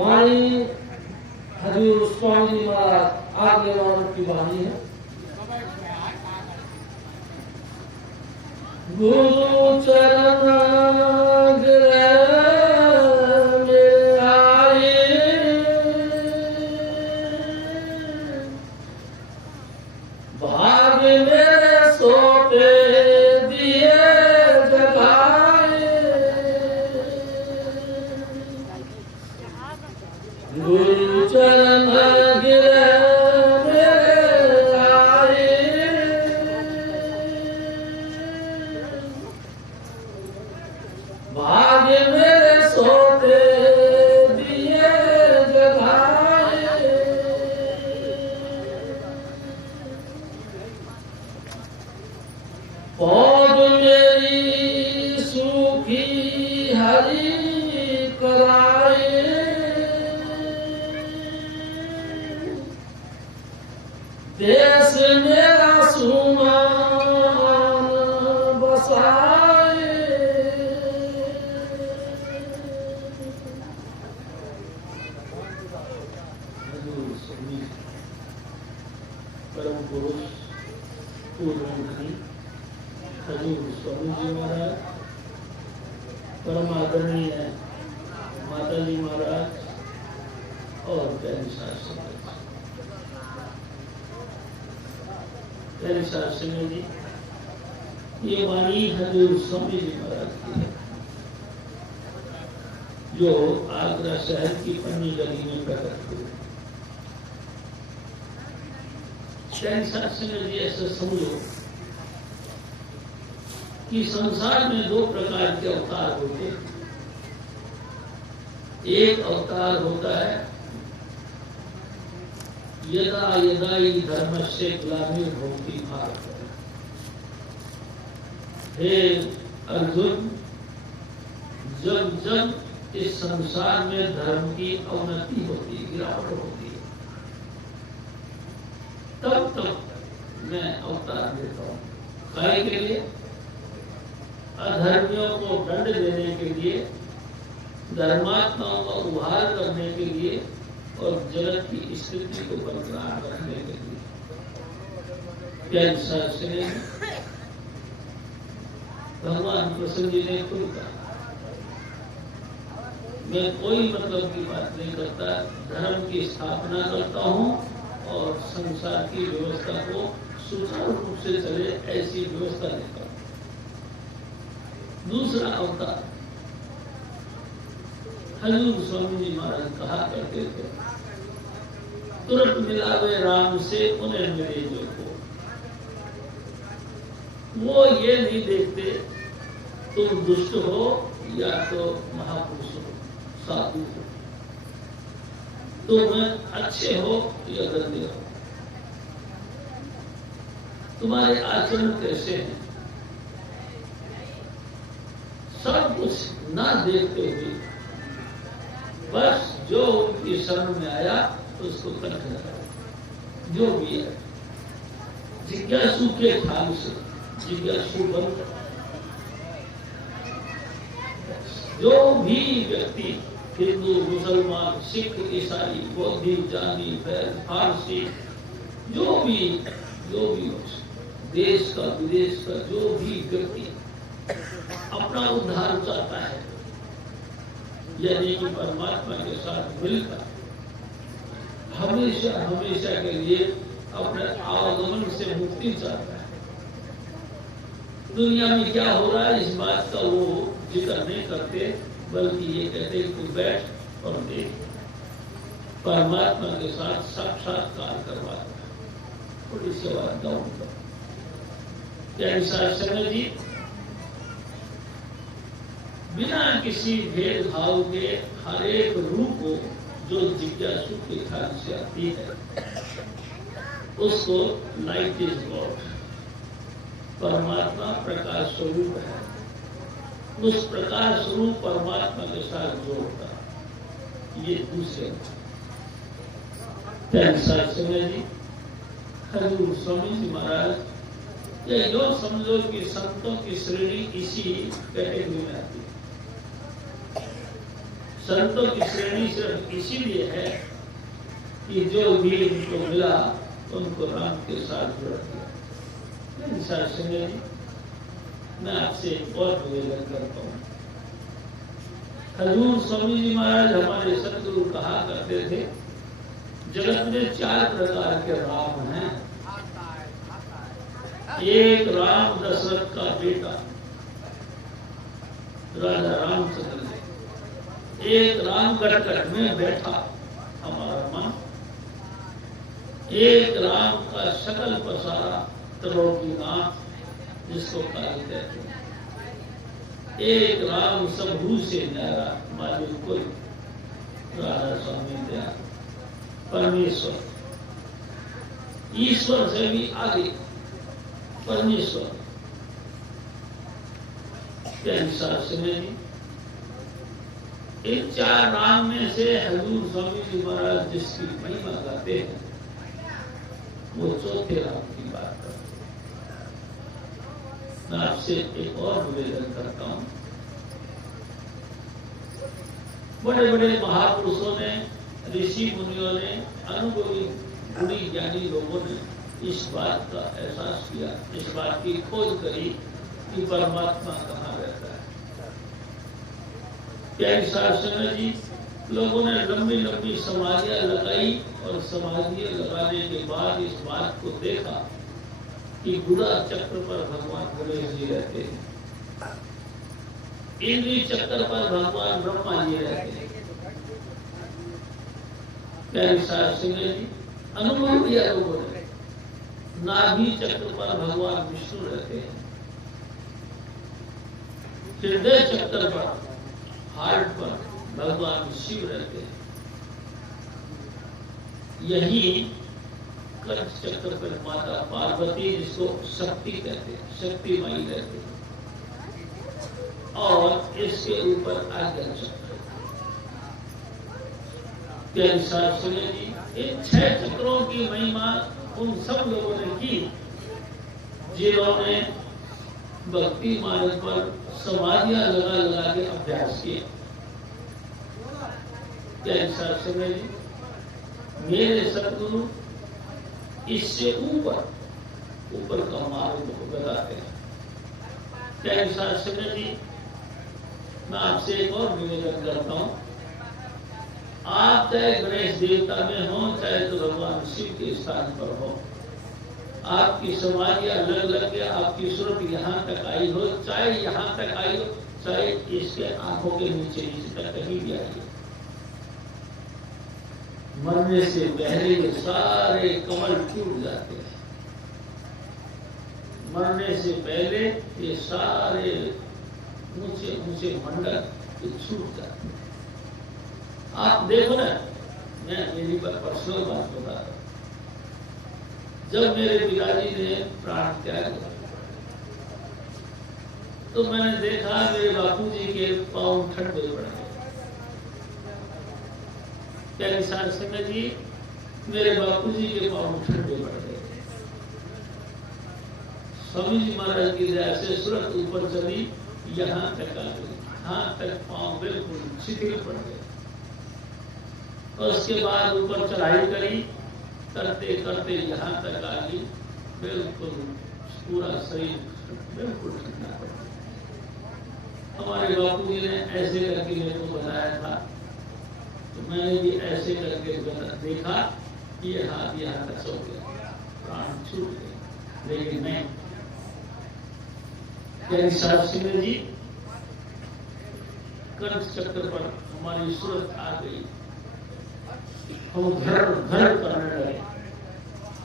वाणी हजूर स्वामी जी महाराज आज्ञावान की वाणी है। गुरु चरण में आए, भाग मेरे सोते दिए जगाए। गुरु चरण गिरे मेरे आए, भाग मेरे सोते दिए जगाए। पौध मेरी सूखी हरी कराए, देश मेरा सुमान बसाए। परम पुरुष पूर्वमुखी हजूर स्वामी जी महाराज, परम आदरणीय माता जी महाराज और प्यारी शास्त्री जी, ये वाणी हजूर स्वामी जी महाराज की है, जो आगरा शहर की पन्नी गली में प्रकट हुई। शास्त्री जी ऐसा समझो कि संसार में दो प्रकार के अवतार होते हैं। एक अवतार होता है यदा यदा ही धर्मस्य ग्लानिर्भवति भारत। हे अर्जुन, जब जब इस संसार में धर्म की अवनति होती, गिरावट होती है, तब तब मैं अवतार देता हूं। काहे के लिए? अधर्मियों को दंड देने के लिए, धर्मात्माओं का उद्धार करने के लिए और जगत की स्थिति को बरकरार रखने के लिए। शास्त्री भगवान कृष्ण जी ने खुद कहा, मैं कोई मतलब की बात नहीं करता, धर्म की स्थापना करता हूं और संसार की व्यवस्था को सुचारू रूप से चले ऐसी व्यवस्था देता हूं। दूसरा अवतार हजूर स्वामी जी महाराज कहा करते थे, तुरंत मिलावे राम से उन्हें मिले जो को। वो ये नहीं देखते तुम दुष्ट हो या तो महापुरुष हो, साधु हो, तुम अच्छे हो या गंदे हो, तुम्हारे आचरण कैसे हैं, सब कुछ ना देखते हुए बस जो उनकी शरण में आया तो उसको कंठ लगाया। जो भी है जिज्ञासु के ठान से जिज्ञासु बन, जो भी व्यक्ति हिंदू, मुसलमान, सिख, ईसाई, बौद्ध, जानी, फारसी, जो भी देश का विदेश का जो भी व्यक्ति अपना उद्धार चाहता है, यानी कि परमात्मा के साथ मिलकर हमेशा हमेशा के लिए अपने आवागमन से मुक्ति चाहता है, दुनिया में क्या हो रहा है इस बात का वो जिक्र नहीं करते, बल्कि ये कहते हैं तू बैठ और देख, परमात्मा के साथ साक्षात्कार करवाता है। थोड़ी सेवा गाँव का शास्त्री जी बिना किसी भेदभाव के हर एक रूप को जो जिज्ञासु के ख्याल से आती है, उसको लाइट इज गॉड, परमात्मा प्रकाश स्वरूप है, उस प्रकाश स्वरूप परमात्मा के साथ जोड़ता। ये दूसरे शास्त्री जी हजूर स्वामी जी महाराज, ये जो समझो कि संतों की श्रेणी इसी कैटेगरी में आती है। संतों की श्रेणी सिर्फ इसीलिए है कि जो भी उनको मिला उनको राम के साथ जोड़ दिया। संजय जी, मैं आपसे एक और निवेदन करता हूँ। हजूर स्वामी जी महाराज हमारे सदगुरु कहा करते थे, जगत में 4 प्रकार के राम हैं। एक राम दशरथ का बेटा राजा रामचंद्र, एक राम गटगट में बैठा हमारा मन, एक राम का शकल पसारा त्रिलोकीनाथ जिसको काल कहते हैं, एक राम सबू से न्यारा मालिक कोई राजा स्वामी दया परमेश्वर, ईश्वर से भी आगे परमेश्वर। क्या हिसाब से नहीं? इन 4 नाम में से हजूर स्वामी जी महाराज जिसकी महिमा गाते हैं वो चौथे राम की बात करते हैं। मैं आपसे एक और निवेदन करता हूं। बड़े बड़े महापुरुषों ने, ऋषि मुनियों ने, अनुभवी गुणी ज्ञानी लोगों ने इस बात का एहसास किया, इस बात की खोज करी कि परमात्मा कहाँ रहता है। प्यारी शास्त्री जी, लोगों ने लंबी लंबी समाधियां लगाई और समाधियां लगाने के बाद इस बात को देखा कि गुड़ा चक्र पर भगवान गणेश जी रहते हैं, इंद्री चक्र पर भगवान ब्रह्मा जी रहते हैं। प्यारी शास्त्री जी, अनुभव किया लोगों ने, नाभि चक्र पर भगवान विष्णु रहते हैं, हृदय चक्र पर, हार्ट पर भगवान शिव रहते हैं, यही कंठ चक्र पर माता पार्वती जिसको शक्ति कहते हैं, शक्ति माई रहते हैं, और इसके ऊपर आज्ञा चक्र। प्यारी शास्त्री जी, इन 6 चक्रों की महिमा उन सब लोगों ने की जिन्होंने भक्ति मार्ग पर समाधियां लगा लगा के अभ्यास किया। प्यारी शास्त्री जी, मेरे सदगुरु इससे ऊपर का मार्ग बताते हैं। प्यारी शास्त्री जी, मैं आपसे एक और निवेदन करता हूं। आप चाहे गणेश देवता में हो, चाहे तो भगवान शिव के स्थान पर हो, आपकी समाधियां लग लग के आपकी सुरत यहाँ तक आई हो, चाहे यहाँ तक आई हो, चाहे इसके आंखों के नीचे तक कहीं भी आई हो, मरने से पहले ये सारे कमल टूट जाते हैं। मरने से पहले ये सारे ऊंचे ऊंचे मंडल छूट जाते हैं। आप देखो ना, मैं मेरी पर्सनल बात बता रहा हूं। जब मेरे पिताजी ने प्राण त्याग किया तो मैंने देखा मेरे बापूजी के पांव ठंडे पड़ गए। प्यारी शास्त्री जी, मेरे बापूजी के पांव ठंडे पड़ गए। स्वामी जी महाराज की दया से सूरत ऊपर चली, यहाँ तक आ गई, यहाँ तक पांव बिल्कुल शिथिल पड़ गए। और उसके बाद ऊपर चढ़ाई करी, करते करते यहाँ तक आ गई, बिल्कुल पूरा शरीर बिल्कुल ठंडा पड़ गया। हमारे बापूजी ने ऐसे करके मेरे को बताया था, तो मैंने भी ऐसे करके देखा कि ये हाथ यहाँ तक सो गया, प्राण छूट गए। लेकिन नहीं, प्यारी शास्त्री जी, कंठ चक्र पर हमारी सूरत आ गई। हम घर घर करने लगे,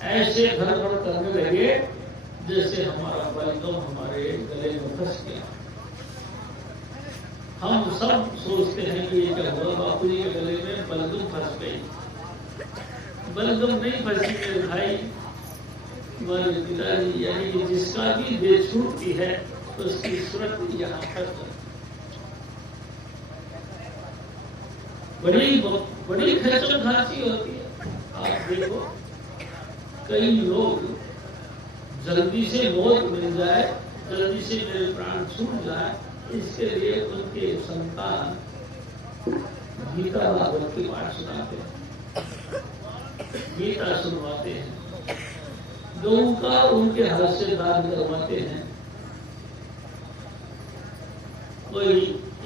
ऐसे घर घर करने लगे जैसे हमारा बलगम हमारे गले में फंस गया। हम सब सोचते हैं कि ये क्या हुआ, बापूजी के गले में बलगम फंस गई। बलगम नहीं फंसी मेरे भाई, हमारे पिताजी, यानी कि जिसका भी देह छूटती है तो उसकी सूरत यहाँ फंस जाती। बड़ी खचम खांसी होती है। आप देखो, कई लोग जल्दी से मौत मिल जाए, जल्दी से मेरे प्राण छूट जाए, इसके लिए उनके संतान गीता भागवत के पाठ सुनाते हैं, गीता सुनवाते हैं, लोगों का उनके हाथ से दान करवाते हैं। कोई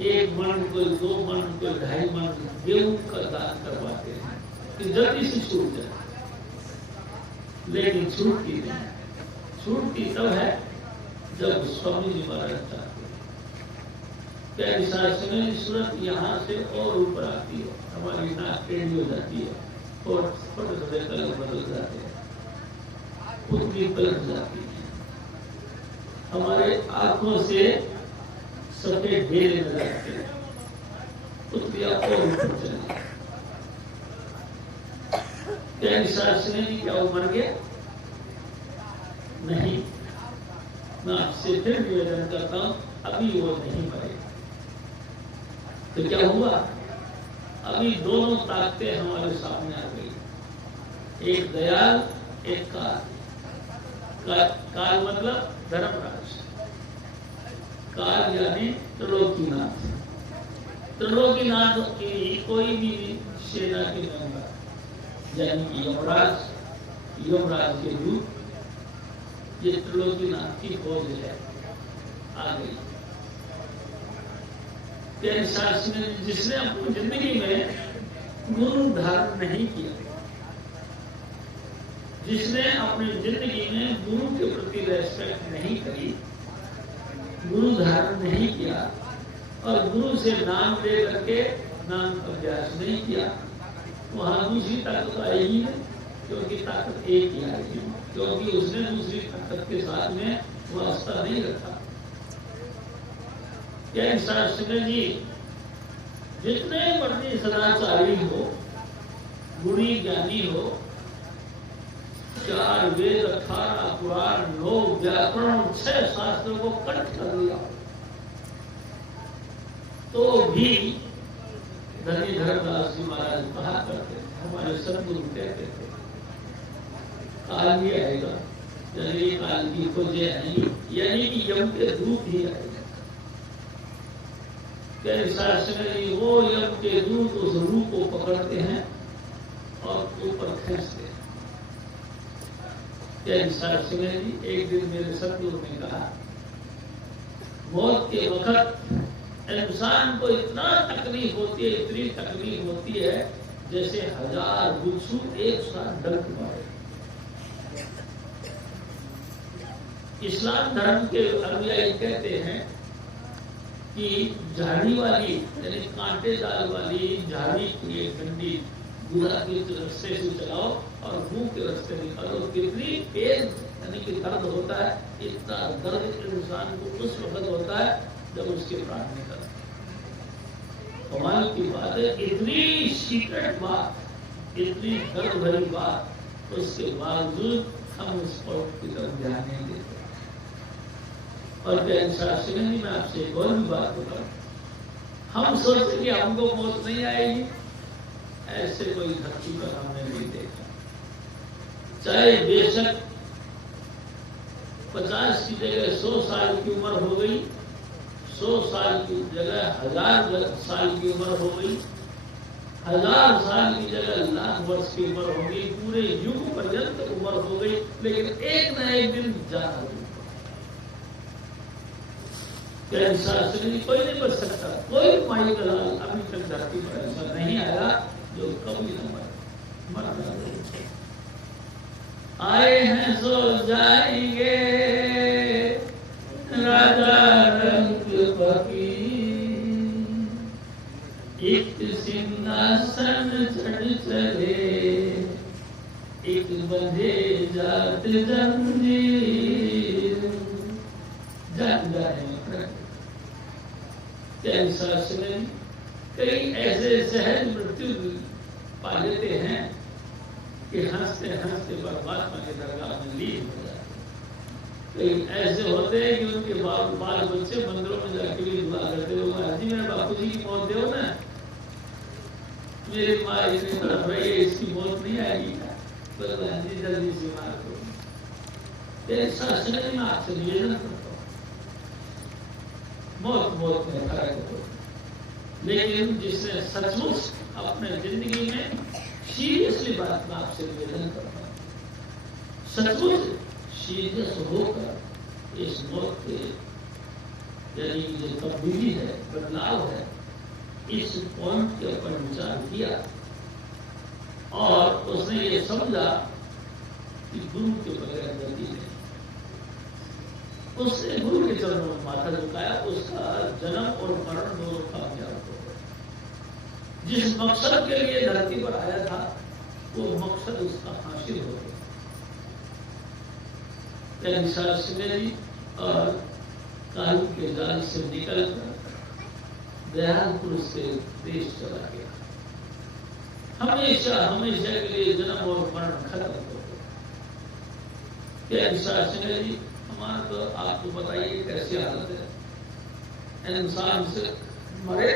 1 मन, कोई 2 मन, कोई 2.5 मन गेहूं का दान करवाते हैं कि जल्दी से छूट जाए, लेकिन छूटती नहीं। छूटती तब है जब स्वामी जी महाराज चाहते हैं। प्यारी शास्त्री में सूरत यहाँ से और ऊपर आती है, हमारी नाक टेढ़ी हो जाती है और थोड़े कलर बदल जाते हैं, पुतली पलट जाती है, हमारे आंखों से सफेद ढेले नजर आते हैं, पुतलियां और ऊपर चली। प्यारी शास्त्री जी क्या वो मर गया? नहीं, मैं आपसे फिर निवेदन करता हूं, अभी वो नहीं मरे। तो क्या हुआ? अभी दोनों ताकतें हमारे सामने आ गई, एक दयाल, एक काल। काल मतलब धर्मराज, काल यानी त्रिलोकीनाथ। त्रिलोकीनाथ की कोई भी सेना के मेंबर यानी कि यमराज के दूत, ये त्रिलोकीनाथ की फौज है, आ गई। प्यारे शास्त्री ने, जिसने अपनी जिंदगी में गुरु धारण नहीं किया, जिसने अपनी जिंदगी में गुरु के प्रति रेस्पेक्ट नहीं करी, गुरु धारण नहीं किया और गुरु से नाम ले करके नाम अभ्यास नहीं किया, वहां दूसरी ताकत आएगी नहीं, क्योंकि ताकत एक ही आएगी, क्योंकि उसने दूसरी ताकत के साथ में वास्ता नहीं रखा। क्या शास्त्री जी जितने मर्जी सदाचारी हो, गुणी ज्ञानी हो, 4 वेद, 18 पुराण, 9 व्याकरण, 6 शास्त्रों को कंठ कर लिया, तो भी धनी धर्मदास जी महाराज कहा करते थे, हमारे सदगुरु कहते थे, काल ही आएगा, यानी काल की खोजे नहीं, यानी कि यम के दूत ही आएगा। शास्त्री वो यम के दूत उस रूह को पकड़ते हैं और ऊपर खींचते हैं। शास्त्री जी एक दिन मेरे सदगुरु ने कहा, मौत के वक्त इंसान को इतना तकलीफ होती है, इतनी तकलीफ होती है जैसे 1000 बिच्छू एक साथ डंक मारे। इस्लाम धर्म के अनुयायी कहते हैं कि झाड़ी वाली यानी कांटेदार वाली झाड़ी की एक डंडी गुदा के रास्ते से चलाओ और मुंह के रास्ते निकालो, कितनी तेज यानी कि दर्द होता है। इतना दर्द इंसान को उस वक्त होता है जब उसके प्राण निकलते। कमाल की बात है, इतनी सीक्रेट बात, इतनी दर्द भरी बात, उसके बावजूद हम उस पौध की तरफ ध्यान नहीं देते। और शास्त्री जी मैं आपसे एक और भी बात बताऊं, हम सोचते कि हमको मौत नहीं आएगी, ऐसे कोई धरती पर हमने नहीं देखा। चाहे बेशक 50 की जगह 100 साल की उम्र हो गई, 100 साल की जगह 1000 साल की उम्र हो गई, 1000 साल की जगह लाख वर्ष की उम्र हो गई, पूरे युग पर्यंत उम्र हो गई, लेकिन एक न एक दिन जाना होगा। शास्त्री जी कोई नहीं बच सकता, कोई माई का लाल अभी तक धरती पर ऐसा नहीं आया जो कभी न मरे। आए हैं सो जाएंगे राजा रंग फकीर, एक सिंहासन चढ़ चले, एक बंधे जात जंजीर। जान जाए शास्त्री कई ऐसे सहज मृत्यु पा लेते हैं कि हंसते हंसते परमात्मा के दरगाह में लीन हो जाते। कई ऐसे होते हैं कि उनके बाल बच्चे मंदिरों में जाके भी दुआ करते हो, महाराज जी मेरे बापू जी की मौत दो ना, मेरी माँ इतनी तरफ रही है, इसकी मौत नहीं आएगी ना, तो जी जल्दी से मार दो। शास्त्री में आपसे निवेदन करता हूँ, मौत में फर्क हो। लेकिन जिसने सचमुच अपने जिंदगी में सीरियसली बात में आपसे निवेदन करता है, सचमुच सीरियस होकर इस मौत के यानी जो तब्दीली है, बदलाव है, इस पॉइंट के ऊपर विचार किया और उसने ये समझा कि गुरु के बगैर गति नहीं, उसने गुरु के चरणों में माथा झुकाया, उसका जन्म और मरण दोनों कामयाब हो गए। जिस मकसद के लिए धरती पर आया था वो मकसद उसका हासिल हो गया। जी और कालू के जाल से निकलकर दयालपुर से देश चला गया। हमेशा हमेशा के लिए जन्म और मरण खत्म हो गया। जी हमारा तो आपको बताइए कैसी हालत है, इंसान से मरे,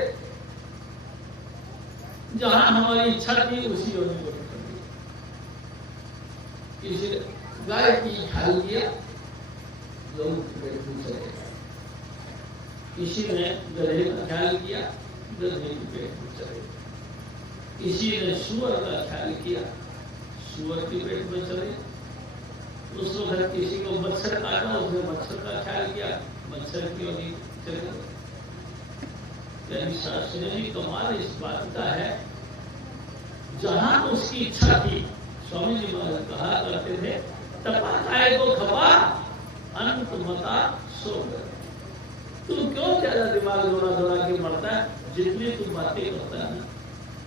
जहां हमारी इच्छा थी उसी योनि को कर दिया। किसी गाय की ख्याल किया, लोगों के पेट में चले, किसी ने गधे का ख्याल किया, गधे के पेट में चले, किसी ने सुअर का ख्याल किया, सुअर के पेट में चले, उस वक्त किसी को मच्छर काटा, उसने मच्छर का ख्याल किया, मच्छर की योनि चले। शास्त्री जी कमाल इस बात का है, जहां उसकी इच्छा थी, स्वामी जी महाराज कहा करते थे, तपा खाए को खपा, अंत मता सो गए। तू क्यों ज्यादा दिमाग दौड़ा दौड़ा के मरता है, जितनी तू बातें करता है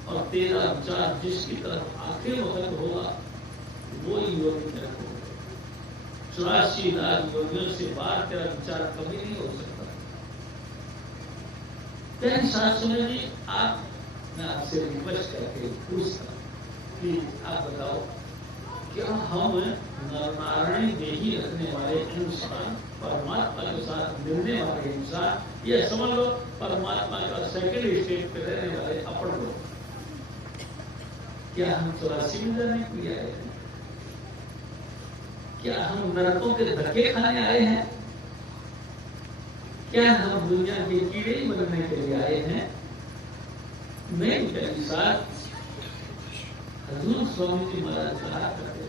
और तेरा विचार जिसकी तरफ आखिर वक्त होगा वो ही योनि में रखोगे। 84 लाख योनियों से बाहर तेरा विचार कभी नहीं हो सकता। शास्त्री जी आप, मैं आपसे रिक्वेस्ट करके पूछता कि आप बताओ, क्या हम नारायणी देही रखने वाले इंसान, परमात्मा के साथ मिलने वाले इंसान, या समझ लो परमात्मा का सेकंड स्टेज पे रहने वाले अपन लोग, क्या हम 84 में जाने के लिए आए हैं? क्या हम नरकों के धक्के खाने आए हैं? क्या हम दुनिया के कीड़े बनने के लिए आए हैं? नहीं, कई साथ हजूर स्वामी जी महाराज कहा करते थे,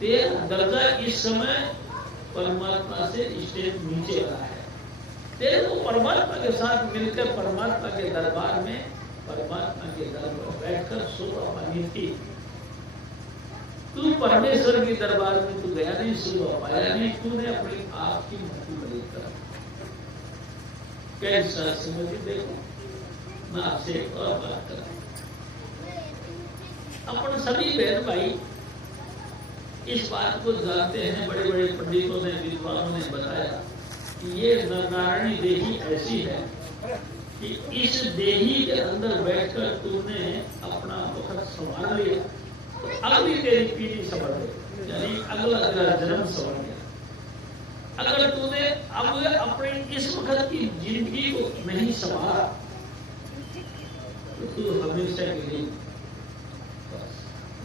तेरा दर्जा इस समय परमात्मा से स्टेज नीचे आ है। तेरे को परमात्मा के साथ मिलकर परमात्मा के दरबार में, परमात्मा के दर पर बैठकर सोवा पानी थी। तू परमेश्वर के दरबार में तू गया नहीं, सुबह पाया नहीं, तूने अपनी आप की मृत्यु बड़ी कर। कैसा समझ देखो, मैं आपसे एक और बात कर, अपन सभी बहन भाई इस बात को जानते हैं, बड़े बड़े पंडितों ने, विद्वानों ने बताया कि ये नारायणी देही ऐसी है कि इस देही के अंदर बैठकर तूने अपना वक्त संभाल लिया, अगली तेरी पीढ़ी संभल गई, यानी अगला तेरा जन्म संभल गया। अगर तूने अब अपने इस वक्त की जिंदगी को नहीं संभाला तो तू हमेशा के लिए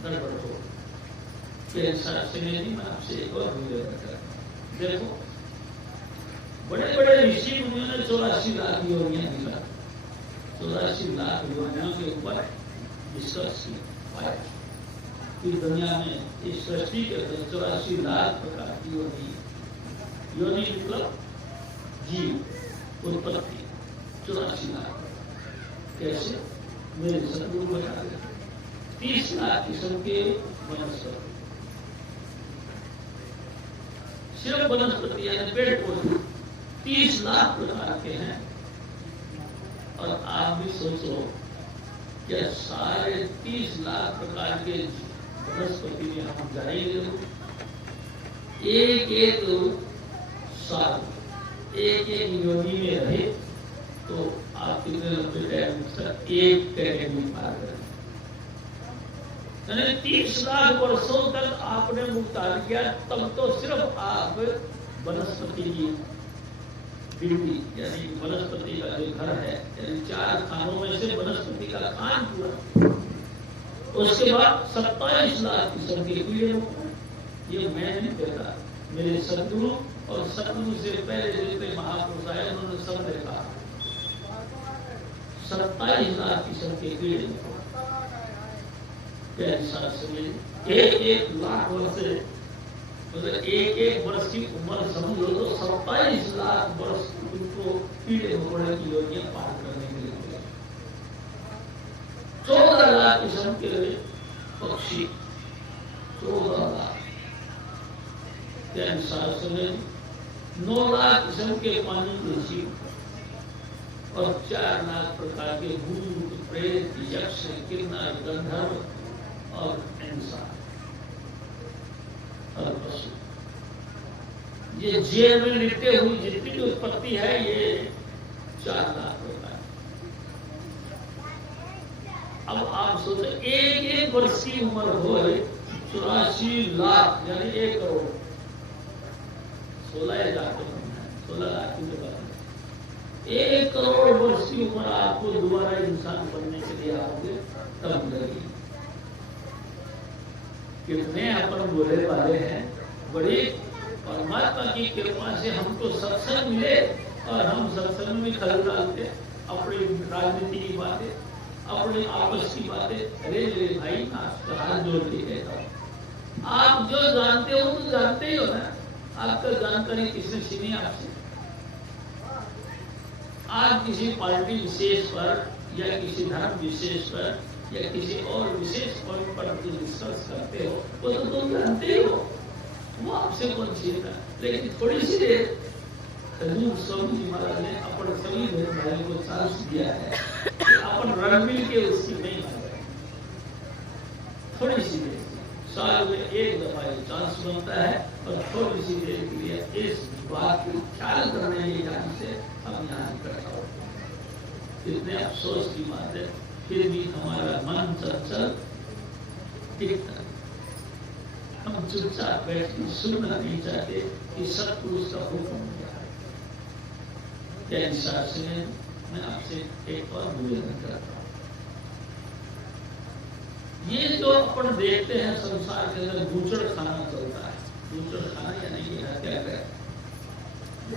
गड़बड़ हो। मैं आपसे एक और निवेदन करता, देखो बड़े बड़े ऋषि मुनियों ने 84 लाख योनियां निकाला, 84 लाख योनियों के ऊपर डिस्कस किया कि दुनिया में इस सृष्टि के 84 लाख प्रकार की योनि, योनि मतलब जीव उत्पत्ति 84 लाख। कैसे? मेरे सदगुरु बता रहे, 30 लाख किस्म के वनस्पति, सिर्फ वनस्पति यानी पेड़ पौधे 30 लाख प्रकार के हैं। और आप भी सोचो क्या सारे 30 लाख प्रकार के वनस्पति में हम जाएंगे? एक एक साल एक एक योनि में रहे तो आप कितने लंबे टाइम तक एक कैटेगरी पार करें? 30 लाख वर्षों तक आपने मुक्तान किया, तब तो सिर्फ आप वनस्पति की बिल्ली यानी वनस्पति का जो घर है, यानी 4 खानों में से वनस्पति का खान पूरा। उसके बाद 27 लाख किस्म के कीड़े, ये मैं नहीं कहता, मेरे सदगुरु और सदगुरु से पहले जितने महापुरुष आए उन्होंने सब देखा 27 लाख किस्म के कीड़े एक लाख वर्ष मतलब एक वर्ष की उम्र समझो तो 27 लाख वर्ष उनको कीड़े मकोड़े की योनियां पार करने के लिए 14 लाख किस्म के पक्षी 14 लाख के अनुसार से 9 लाख किस्म के पानी के जीव और 4 लाख प्रकार के भूत प्रेत यक्ष किन्नर गंधर्व और इंसान और पशु। ये जेल में लिपटे हुई जितनी भी उत्पत्ति है ये 4 लाख प्रकार। अब आप सोचो एक वर्ष की उम्र हो 84 लाख यानी 1 करोड़ 16,000 16 लाख की बात 1 करोड़ वर्ष की उम्र आपको दोबारा इंसान बनने के लिए आओगे तब लगी। कितने अपन बोले वाले हैं बड़ी परमात्मा की कृपा से हमको सत्संग मिले और हम सत्संग में खल डालते अपनी राजनीति की बातें अपने आपस की बातें। अरे भाई आपका हाथ जोड़ के कहता हूं आप जो जानते हो तो जानते ही हो ना। आपका जानकारी किसने छीनी आपसे? आप किसी पार्टी विशेष पर या किसी धर्म विशेष पर या किसी और विशेष पॉइंट पर जो डिस्कस करते हो वो तो तुम जानते हो वो आपसे कौन छीनता। लेकिन थोड़ी सी देर हजूर स्वामी जी महाराज ने अपन सभी बहन भाइयों को चांस दिया है कि अपन रण मिल के उसकी नहीं कर रहे। थोड़ी सी देर साल में 1 दफा ये चांस बनता है और थोड़ी सी देर के लिए इस बात को ख्याल करने के ध्यान से हम यहाँ इकट्ठा होते हैं। इतने अफसोस की बात है फिर भी हमारा मन चंचल टिकता है। हम चुपचाप बैठ के सुनना नहीं चाहते कि सतपुरुष का हुक्म क्या है। क्या हिसाब से मैं आपसे एक और निवेदन करता हूँ। ये जो अपन देखते हैं संसार के अंदर बूचड़ खाना चलता है। बूचड़ खाना यानी कि हत्या कर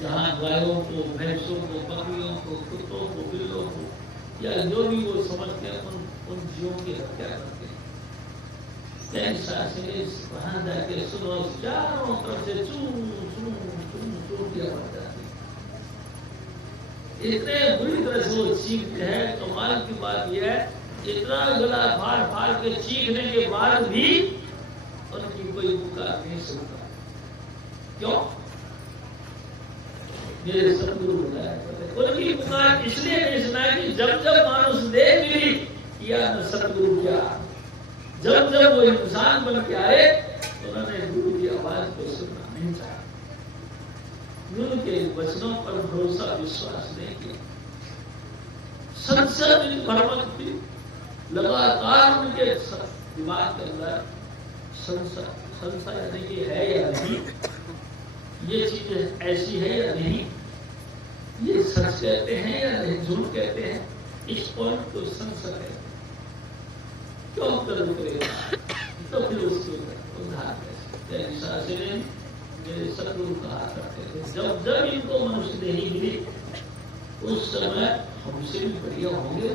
जहाँ गायों को भैंसों को बकरियों को कुत्तों को बिल्लों को या जो भी वो समझते हैं उन जीवों की हत्या करते हैं। वहां जाके सुनो चारों तरफ से चू चू चू चू किया पड़ता है। इतने बुरी तरह से वो चीखते हैं। कमाल की बात यह है इतना गला फाड़ फाड़ के चीखने के बाद भी उनकी कोई पुकार नहीं सुनता। क्यों? मेरे सतगुरु बताया उनकी पुकार इसलिए नहीं सुना कि जब जब मानुष देह मिली किया न सतगुरु क्या। जब जब वो इंसान बन के आए उन्होंने गुरु की आवाज को सुनना नहीं चाहा। गुरु के वचनों पर भरोसा विश्वास नहीं किया। संसद भरमत लगातार उनके दिमाग के अंदर संशय यानी कि है या नहीं, ये चीज ऐसी है या नहीं, ये सच कहते हैं या नहीं झूठ कहते हैं, इस पॉइंट को संशय है। क्यों कर्म करेगा तो फिर उसको उद्धार कैसे। मेरे सतगुरु कहा करते थे जब जब इनको मनुष्य देही मिली उस समय हमसे भी बढ़िया होंगे।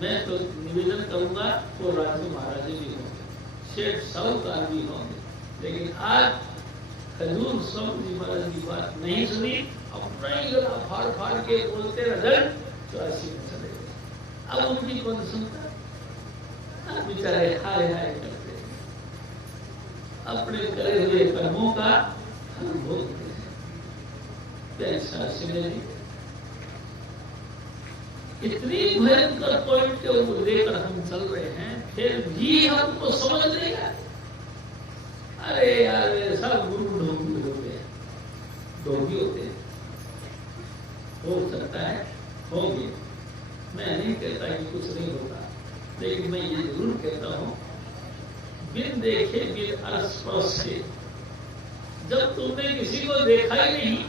मैं तो निवेदन करूंगा वो राजू महाराज भी होंगे, शेठ साहूकार भी होंगे, लेकिन आज हजूर स्वामी जी महाराज की बात नहीं सुनी। अपना ही गला फाड़ फाड़ के बोलते रहे 84 में चले गए। अब उनकी कौन सुनता? बेचारे हाय हाय करते अपने करे हुए कर्मों का फल भोगते हैं। इतनी भयंकर पॉइंट के ऊपर लेकर हम चल रहे हैं फिर भी हमको समझ नहीं आया। अरे यार सब गुरु ढोंगी होते हैं, ढोंगी होते हैं। हो सकता है होंगे, मैं नहीं कहता कि कुछ नहीं होता, लेकिन मैं ये जरूर कहता हूं बिन देखे बिन अस्पर्श से जब तुमने किसी को देखा ही नहीं,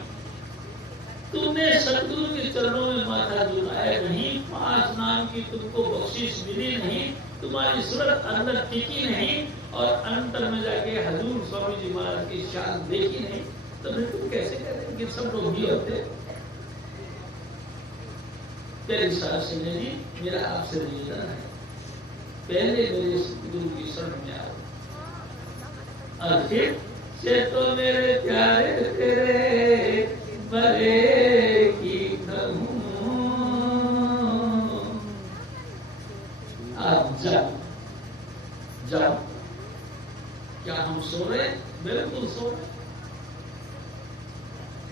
तुमने सतगुरु के चरणों में माथा झुकाया नहीं, 5 नाम की तुमको बख्शिश मिली नहीं, तुम्हारी सूरत अंदर टिकी नहीं और अंतर में जाके हजूर स्वामी जी महाराज की शान देखी नहीं, तो फिर तुम कैसे कहते कि सब लोग भी होते? पहली सास ने जी मेरा आपसे निवेदन है, पहले मेरे गुरु की शरण में आओ, और फिर से तो मेरे प्यारे तेरे भले की कहूं। आप जाओ जाओ। क्या हम सो रहे? बिल्कुल सो रहे।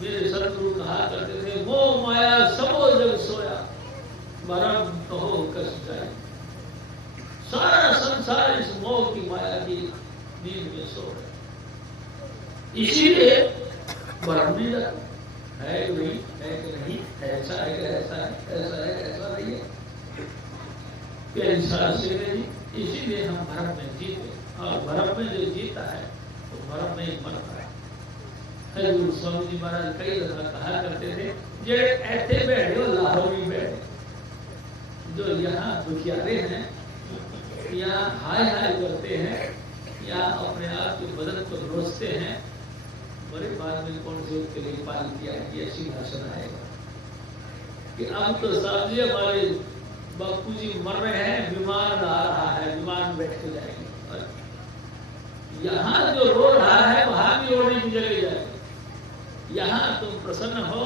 मेरे सतगुरु कहा करते थे, मोह माया सबो जग सोया, मरम कहो कस जाए। सारा संसार इस मोह की माया की नींद में सो रहे, इसीलिए मरम नहीं जाता। है कि नहीं, है कि नहीं, ऐसा है कि ऐसा है, ऐसा है ऐसा नहीं है। इसीलिए हम भरम में जीते, और भरम में जो जीता है तो भरम में ही मरता है। हजूर स्वामी जी महाराज कई दफा कहा करते थे, जे ऐसे बैठे हो लाहौर में बैठे, जो यहाँ दुखियारे हैं, यहाँ हाय हाय करते हैं, यहाँ अपने आप के बदन को रोसते हैं, बड़े बाद में कौन से उसके लिए पाल किया है, ऐसी भाषण आएगा कि अब तो साहब जी हमारे बापू जी मर रहे हैं, विमान आ रहा है, विमान बैठ के जाएंगे, यहाँ जो रो रहा है वहां भी रोने की जगह जाएगा। यहाँ तुम प्रसन्न हो,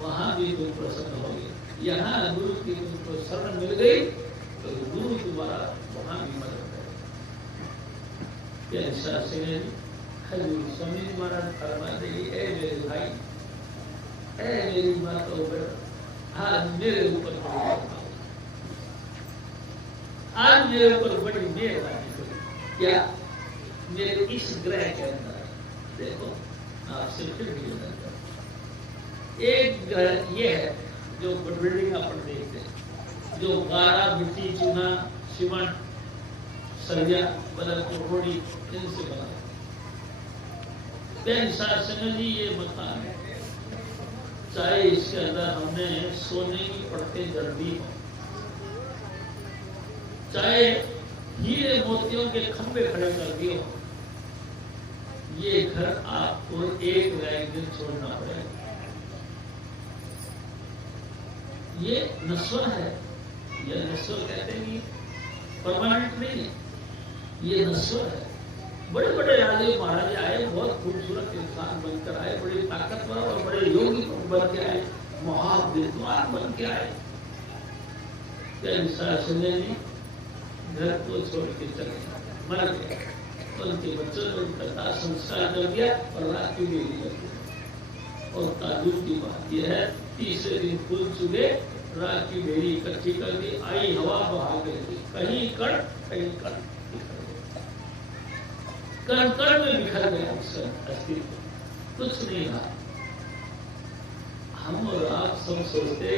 वहां भी तुम प्रसन्न होगे। यहाँ गुरु की तुमको शरण मिल गई तो गुरु तुम्हारा वहां भी मदद करेगा। हजूर स्वामी जी महाराज फरमाते हैं, ऐ मेरे भाई, ऐ मेरी माता बेटा, आज मेरे ऊपर बड़ी कृपा, आज मेरे ऊपर बड़ी मेहरबानी करी। क्या? मेरे इस ग्रह के अंदर देखो, आपसे फिर निवेदन करता, एक ग्रह ये है जो बिल्डिंग अपन देखते हैं, जो गारा, मिट्टी, चूना, सीमेंट, सरिया, बदल, रोड़ी, इनसे बना। जी ये मकान है, चाहे इसके अंदर हमने सोने की पड़ते जड़ दी हो, चाहे हीरे मोतियों के खंभे खड़े कर दिए हो, ये घर आपको एक दिन छोड़ना पड़ेगा। ये नस्वर है, ये नस्वर कहते हैं, परमानेंट नहीं है, ये नस्वर है। बड़े बड़े राजे महाराजे आए, बहुत खूबसूरत इंसान बनकर आए, बड़े ताकतवर और बड़े योगी बन के आए, महाविद्वान बन के आए। संजय जी घर को छोड़ के चले, मर गए, उनके बच्चों ने उनका दाह संस्कार कर दिया और रात की बेली कर दिया। और ताजुब की बात यह है, तीसरे दिन फूल चुगे, रात की बेली इकट्ठी कर दी, आई हवा बहा गई, कहीं कण कहीं कण, कण कण में बिखर गया अस्तित्व, कुछ नहीं रहा। हम और आप सब सोचते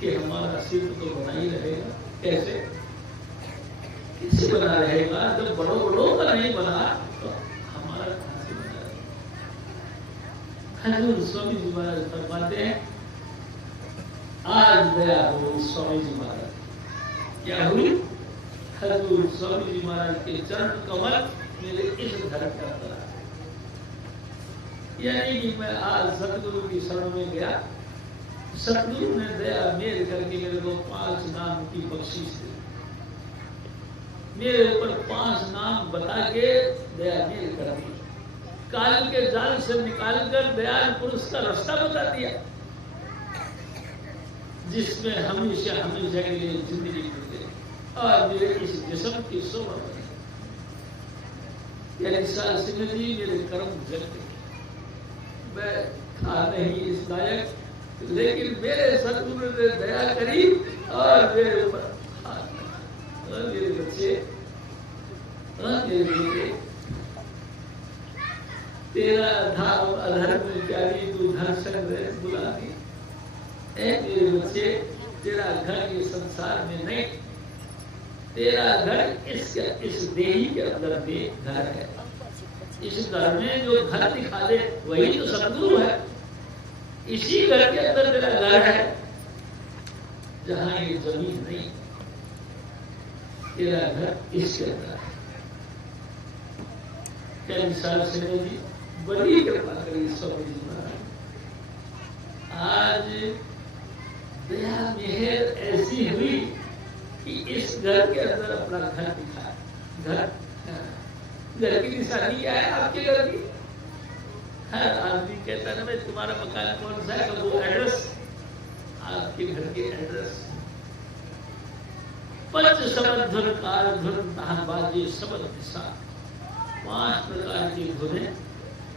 कि हमारा अस्तित्व तो बना ही रहेगा, कैसे? किससे बना रहेगा? जब बड़ों बड़ों का नहीं बना तो हमारा कहां से बना रहेगा? हजूर स्वामी जी महाराज फरमाते हैं, आज दया हुई स्वामी जी महाराज। क्या हुई? हजूर स्वामी जी महाराज के चरण कमल मेरे इस घर के अंदर आ गए। यानी कि मैं आज सतगुरु की शरण में गया, सतगुरु ने दया मेल करके मेरे को 5 नाम की बख्शीश दी, मेरे ऊपर 5 नाम बता के दया मेल कर दी, काल के जाल से निकालकर दयाल पुरुष का रास्ता बता दिया, जिसमें हमेशा हमेशा के लिए जिंदगी मिल गई और मेरे इस जिस्म की शोभा बनी। सिंह जी मेरे कर्म जगते, मैं था नहीं इस लायक, लेकिन मेरे सतगुरु ने दया करी और मेरे ऊपर मेरे बच्चे, मेरे बेटे, तेरा धाम अधर्म में प्यारी तू धन संग बुला दी। मेरे बच्चे, तेरा घर ये संसार में नहीं, तेरा घर इस देही के अंदर में घर है। इस घर में जो घर दिखा दे वही तो सतगुरु है। इसी घर के अंदर तेरा घर है, जहां ये जमीन नहीं, तेरा घर इसके अंदर है। कई साल से जी बड़ी कृपा करी स्वामी जी महाराज। आज दया मेहर ऐसी हुई कि इस घर के अंदर अपना घर दिखाया। घर की निशानी क्या है आपके घर की? हर आदमी कहता है ना भाई तुम्हारा मकान कौन सा है, तो वो एड्रेस, आपके घर के एड्रेस। पंच शब्द धुन काल धुन बाजे शब्द दिशा, 5 प्रकार की धुने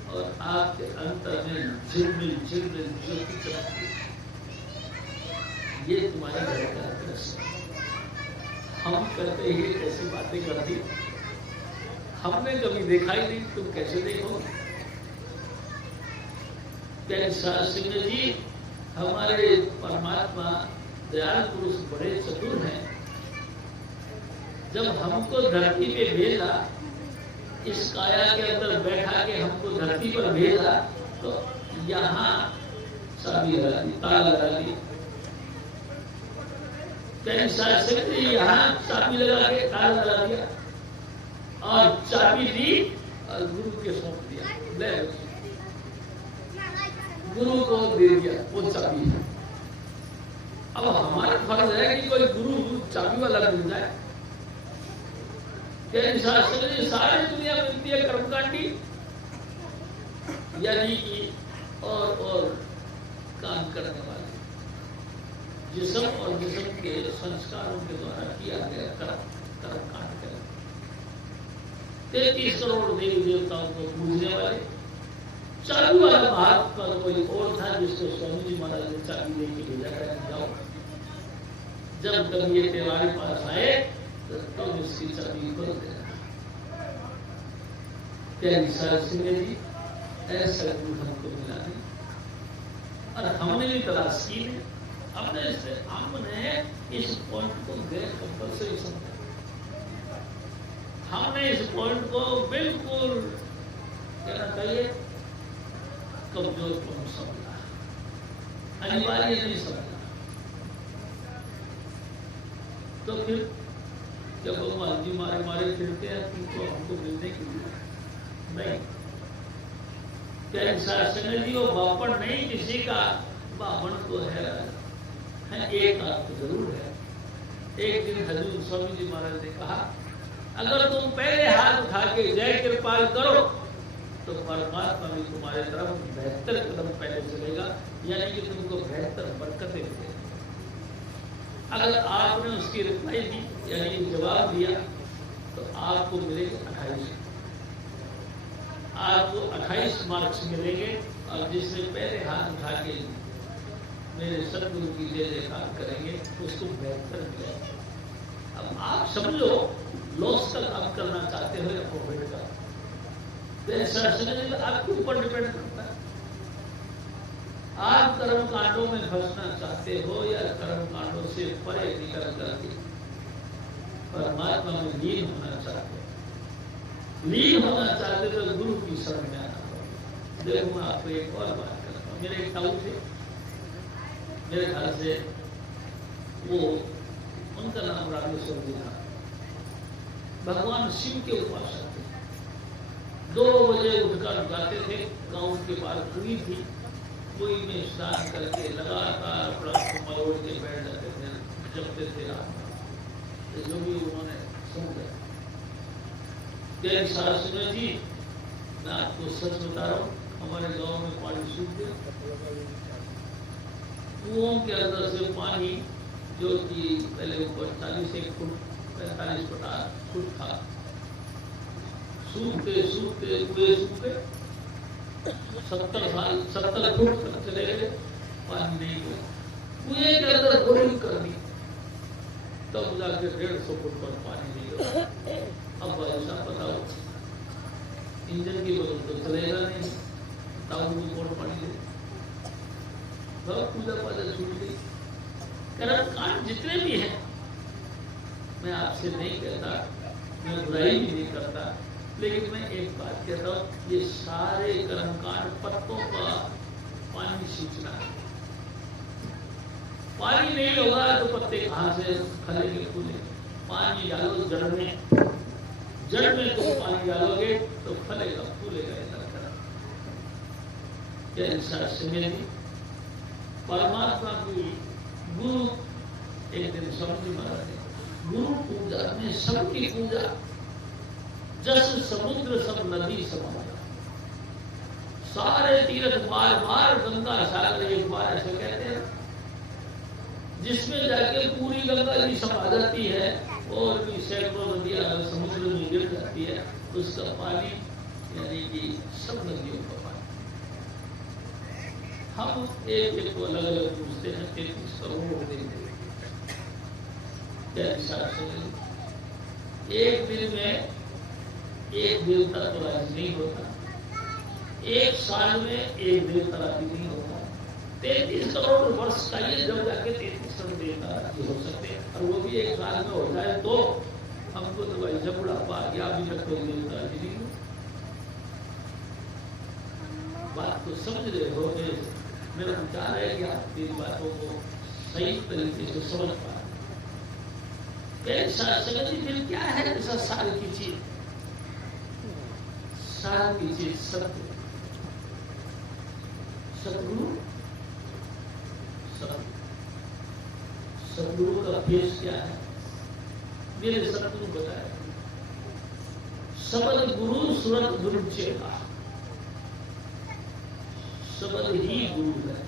और आपके अंतर में झिलमिल झिलमिल ज्योति चमकती। ये तुम्हारे घर का एड्रेस है। हम करते ही ऐसी बातें करती, हमने कभी देखा ही नहीं, तुम कैसे देखोगे? सिंह जी हमारे परमात्मा दयाल पुरुष बड़े चतुर हैं। जब हमको धरती पे भेजा, इस काया के अंदर बैठा के हमको धरती पर भेजा, तो यहाँ चाबी लगा दी, ताला लगा दी। सिंह जी यहाँ चाबी लगा के ताला लगा दिया और चाबी दी और गुरु के सौंप दिया। ले गुरु को दे दिया वो चाबी। अब हमारा फर्ज है कि कोई गुरु चाबी वाला मिल जाए। सारी दुनिया मिलती है कर्मकांडी, यानी कि और काम करने वाले, जिस्म और जिस्म के संस्कारों के द्वारा किया गया कर्मकांड करें। 33 करोड़ देवी देवताओं को पूजने वाले। चाबी वाला महात्मा का कोई और था जिसको स्वामी जी महाराज ने चाबी लेके भेजा कर जाओ, जब कभी ये तुम्हारे पास आए तो इसकी चाबी खोल देना। सिंह जी ऐसा गुरु हमको मिला नहीं और हमने भी तलाश की है। हमने इस पॉइंट को गैर कंपल्सरी समझा। हमने इस पॉइंट को बिल्कुल कहना चाहिए कमजोर पॉइंट समझा, अनिवार्य नहीं समझा। तो फिर जब भगवान जी मारे मारे फिरते हैं तुमको हमको मिलने के लिए नहीं। सिंह जी वो बापड़ नहीं किसी का, बापड़ तो है एक अर्थ जरूर है। एक दिन हजूर स्वामी जी महाराज ने कहा, अगर तुम पहले हाथ उठा के जय कृपाल करो तो परमात्मा भी तुम्हारे तरफ 72 कदम पहले चलेगा, यानी कि तुमको 72 बरकतें मिलेगी। अगर आपने उसकी रिप्लाई दी यानी जवाब दिया तो आपको मिलेंगे 28, आपको 28 मार्क्स मिलेंगे। और जिसने पहले हाथ उठा के मेरे सदगुरु की जय जयकार करेंगे उसको 72 मिलेगा। अब आप समझो लॉस का काम करना चाहते हो या प्रॉफिट का, तो आपके ऊपर डिपेंड करता है। आप कर्म कांडों में फंसना चाहते हो या कर्म कांडों से परे निकल करके परमात्मा में लीन होना चाहते हो। लीन होना चाहते तो गुरु की शरण में आना होगा। देखो मैं आपको एक और बात करता हूँ। मेरे एक ताऊ थे, मेरे ख्याल से वो उनका नाम रामेश्वर जी था। भगवान शिव के उपासक थे। 2 बजे उठकर गाते थे। गांव के पास कुई थी, कुई में स्नान करके लगातार अपना मरोड़ के बैठ जाते थे, जपते थे रात। जो भी उन्होंने सुन गया। सिंह जी मैं आपको सच बता रहा हूँ, हमारे गांव में पानी सूख गया। कुओं के अंदर से पानी जो कि पहले ऊपर 40 फुट 45 फुट था, सूखते सूखते कुएं सूखे 70 फुट तक चले गए, पानी नहीं हुआ। कुएं के अंदर बोरिंग कर दी, तब जाके 150 फुट पर पानी नहीं हुआ। अब भाई साहब बताओ, इंजन की बदल तो चलेगा नहीं, ताऊ को कौन पानी दे? पूजा पाजा छूट गई। कर्म कांड जितने भी हैं, मैं आपसे नहीं कहता, मैं बुराई भी नहीं करता, लेकिन मैं एक बात कहता हूँ, ये सारे कर्मकांड पत्तों का पानी सींचना है। पानी नहीं होगा तो पत्ते कहां से फलेंगे फूलेंगे? पानी डालो जड़ में, जड़ में तुम पानी डालोगे तो फलेगा फूलेगा। परमात्मा की गुरु एक दिन स्वामी महाराज ने गुरु पूजा में सबकी पूजा जस समुद्र सब नदी समाया, सारे तीर्थ बार बार गंगा सागर एक बार ऐसे कहते हैं, जिसमें जाके पूरी गंगा जी समा जाती है और भी सैकड़ों नदियां समुद्र में गिर जाती है, उसका पानी यानी कि सब नदियों का पानी। हम एक एक को अलग अलग पूछते हैं, 33 करोड़ देंगे। एक दिन में एक देवता तो राजी नहीं होता, एक साल में एक देवता राजी नहीं होता। 33 करोड़ वर्ष चाहिए जब जाके 33 करोड़ देवता राजी हो सकते हैं, और वो भी एक साल में हो जाए तो हमको तो भाई जब बुढ़ापा आ गया, अभी तक कोई देवता राजी नहीं हो। बात को समझ रहे हो? मेरा विचार है कि आप इन बातों को सही तरीके से समझ पा रहे। फिर क्या है ऐसा साल की चीज? साल की चीज सत्य, सतगुरु। सतगुरु का फेस क्या है? मेरे सतगुरु बताया, सबद गुरु सुरत गुरु चेला, सबद ही गुरु है।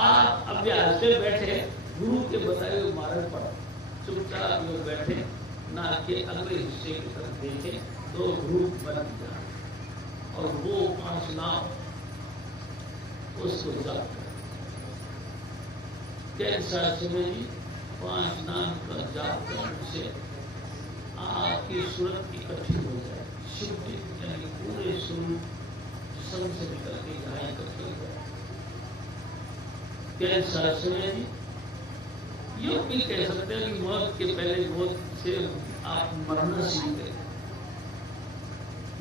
आप अभ्यास से बैठे, गुरु के बताए हुए मार्ग पर चुपचाप लोग बैठे, नाक के अगले हिस्से की तरफ देखे, 2 ग्रुप बन जाए और वो 5 नाम उसको जाप कैसा समय जी 5 नाम का जाप करने से आपकी सूरत इकट्ठी हो जाए, शुद्धि यानी पूरे स्वरूप संग से निकल के यहाँ इकट्ठे हो जाए। कैसा समय जी ये भी कह सकते हैं कि मौत के पहले मौत से आप मरना सीख गए,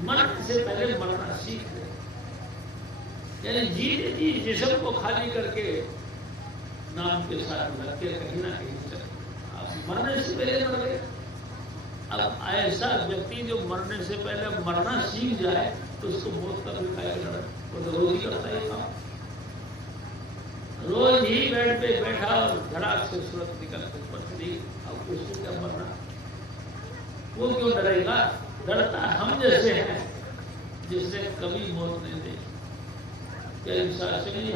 मरने से पहले मरना सीख गए, यानी जीते जी जिस्म को खाली करके नाम के साथ लग के कहीं ना कहीं चले। आप मरने से पहले मर गए। अब ऐसा व्यक्ति जो मरने से पहले मरना सीख जाए तो उसको मौत का भी काय लड़ा, वो तो रोज ही करता है काम, रोज ही बेड पे बैठा और धड़ाक से सूरत निकल के पड़ती। अब उसको क्या मरना? वो क्यों डरेगा? डरता हम जैसे हैं जिसने कभी मौत नहीं देखी। क्या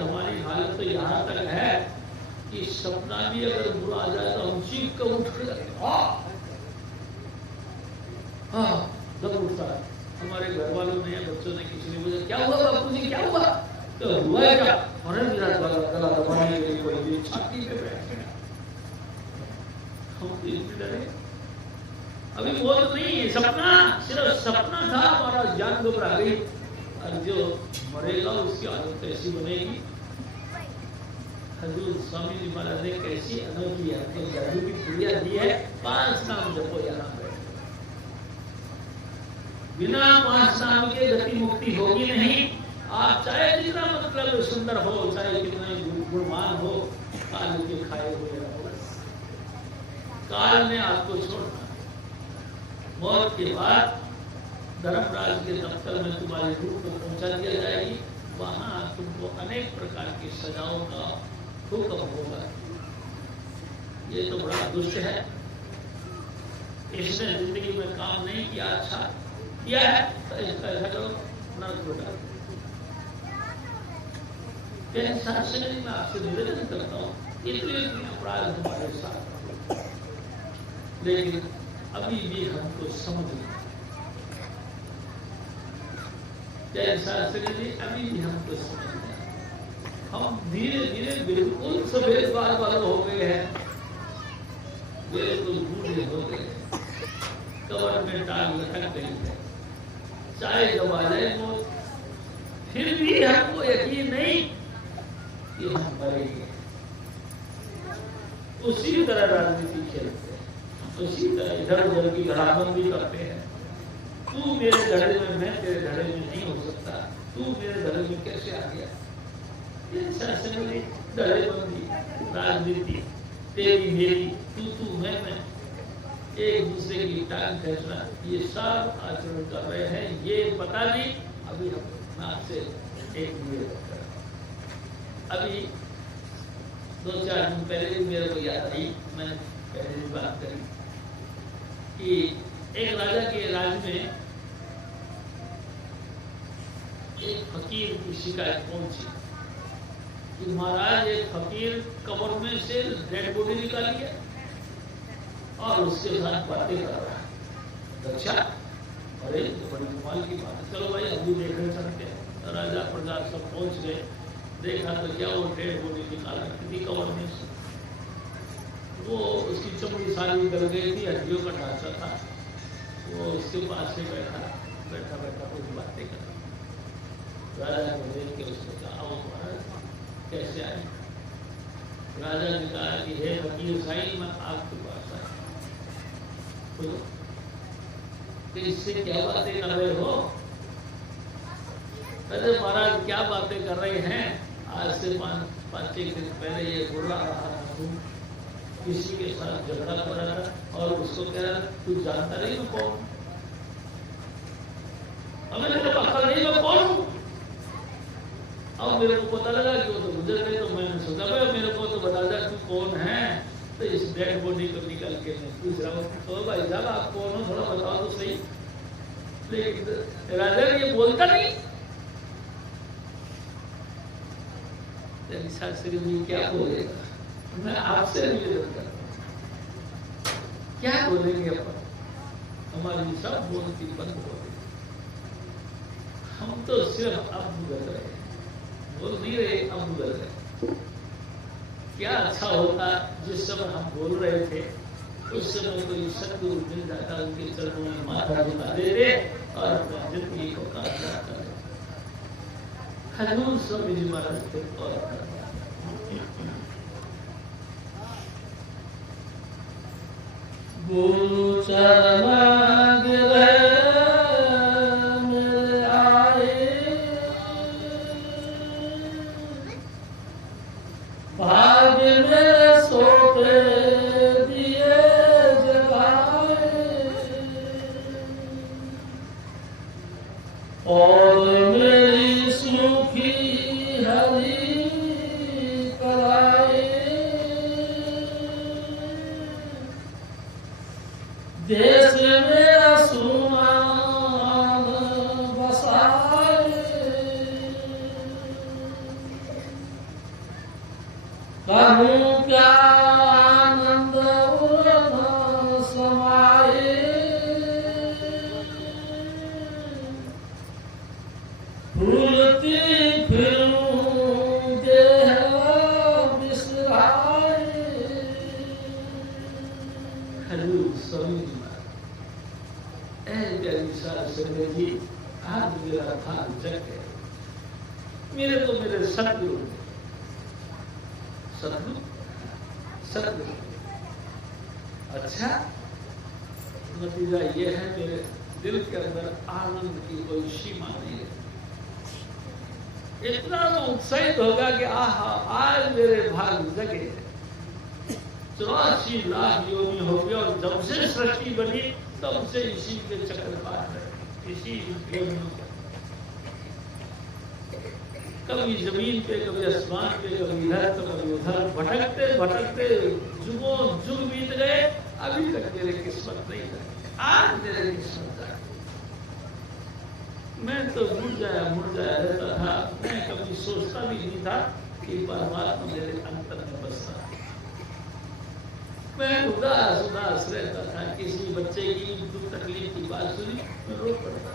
हमारी हालत तो यहाँ तक है कि सपना भी अगर बुरा आ जाए तो हम चीख कर उठ के जब उठता है। हमारे घर वालों ने बच्चों ने किसी ने पूछा क्या हुआ बापू जी, क्या हुआ? तो हुआ है क्या? गला दबाने के लिए कोई छाती पे बैठ गया। हम इतने डरे। अभी मौत नहीं, सपना, सिर्फ सपना था, हमारा जान घबरा गई। और जो मरेगा उसकी हालत ऐसी बनेगी। हजूर स्वामी जी महाराज ने कैसी अनोखी जादू की क्रिया दी है। 5 नाम जपो यहाँ बैठ, बिना 5 नाम के गति मुक्ति होगी नहीं। आप चाहे जितना मतलब सुंदर हो, चाहे कितने गुणवान हो, काल के खाए हुए रहो, काल ने आपको छोड़ना। मौत के बाद धर्मराज के दफ्तर में तुम्हारी रूह को पहुंचा दिया जाएगी। वहां तुमको अनेक प्रकार की सजाओं का हुक्म होगा। ये तो बड़ा दुष्ट है, इसने जिंदगी में काम नहीं किया, अच्छा किया है तो इसका ऐसा करो, नर्क को डाल। मैं आपसे निवेदन करता हूँ, इतने अपराध हमारे साथ, लेकिन अभी भी हमको समझ नहीं। अभी भी हमको समझ नहीं। हम धीरे धीरे बिल्कुल सफेदवाद वाले हो गए हैं, बिल्कुल बूढ़े हो गए, कवर में टांग लटक गई है, चाहे दबा जाए मौत, फिर भी हमको यकीन नहीं कि हम मरेंगे। उसी तरह राजनीति खेलते हैं, उसी तरह इधर उधर की धड़ाबंदी करते हैं। तू मेरे धड़े में, मैं तेरे धड़े में नहीं हो सकता, तू मेरे धड़े में कैसे आ गया? धड़ेबंदी, राजनीति, तेरी मेरी, तू मैं, एक दूसरे की टांग खींचना, ये सब आचरण कर रहे हैं। ये पता नहीं। अभी हम आपसे एक निवेदन करें, अभी 2-4 दिन पहले भी मेरे को याद आई, मैंने पहले भी बात करी कि एक राजा के राज में एक फकीर की शिकायत पहुंची कि महाराज एक फकीर कब्र में से डेड बॉडी निकाल लिया और उसके साथ बातें कर रहा है। अच्छा, अरे तो बड़ी कमाल की बात है, चलो भाई अभी देखने चलते हैं। तो राजा प्रजा सब पहुंच गए, देखा तो क्या वो डेड बॉडी निकाल रखी थी कब्र में से। वो उसकी चमड़ी सारी गल गई थी, हड्डियों का ढांचा था। वो उसके पास से बैठा बैठा कुछ बातें कर रहा। राजा को देख के उसने कहा, आओ महाराज कैसे आए? राजा ने कहा कि हे फकीर साईं, मैं आपके पास आया। बोलो कि इससे क्या बातें कर रहे हो? अरे महाराज क्या बातें कर रहे हैं? आज से 5-6 दिन पहले ये बोला रहा था, किसी के साथ झगड़ा कर रहा था और उसको कह रहा तू जानता नहीं मैं कौन? हमें तो अकल नहीं मैं कौन हूं? अब मेरे को पता लगा कि वो तो गुजर गए, तो मैंने सोचा भाई मेरे को तो बता दे तू कौन है। तो इस डेड बॉडी को निकल के मैं पूछ रहा हूँ, तो भाई साहब आप कौन हो, थोड़ा बताओ तो सही। लेकिन राजा ये बोलता नहीं। शास्त्री जी क्या बोलेगा? मैं आपसे निवेदन करता हूं, क्या बोलेंगे अपन? हमारी सब बोलती बंद हो गई। हम तो सिर्फ अब गुजर रहे, बोल नहीं रहे, अब गुजर रहे। क्या अच्छा होता जिस समय हम बोल रहे थे उस समय कोई सदगुरु मिल जाता, उनके चरणों में माथा झुका देते और अपनी जिंदगी को कामयाब कर देते। हजूर स्वामी जी महाराज थे और गुरु चरण मेरे आए, भाग्य में सोते दिए जगाए और मेरी सुखी हरी कराए। देश मेरा सुमान बसाए, कहूँ क्या आनंद उड़न समाए। भूलती फिरूं देह बिसराए। हजूर स्वामी जी महाराज जी, आज मेरा भाग जग गया। मेरे को मेरे सतगुरु सतगुरु अच्छा, नतीजा ये है मेरे दिल के अंदर आनंद की कोई सीमा नहीं है। इतना उत्साहित होगा कि आहा आज मेरे भाग जगे। 84 लाख योनि हो गया और जब से सृष्टि बनी तब से इसी के चक्कर काट रहे, इसी योनियों के। कभी जमीन पे, कभी आसमान पे, कभी इधर तो कभी उधर, भटकते भटकते जुगों जुग बीत गए, अभी तक मेरे किस्मत नहीं है। आज मेरे किस्मत है। मैं तो मुड़ जाया रहता था। मैं कभी सोचता भी नहीं था कि परमात्मा मेरे अंतर में बसता। मैं उदास रहता था। किसी बच्चे की दुख तकलीफ की बात सुनी मैं रो पड़ता।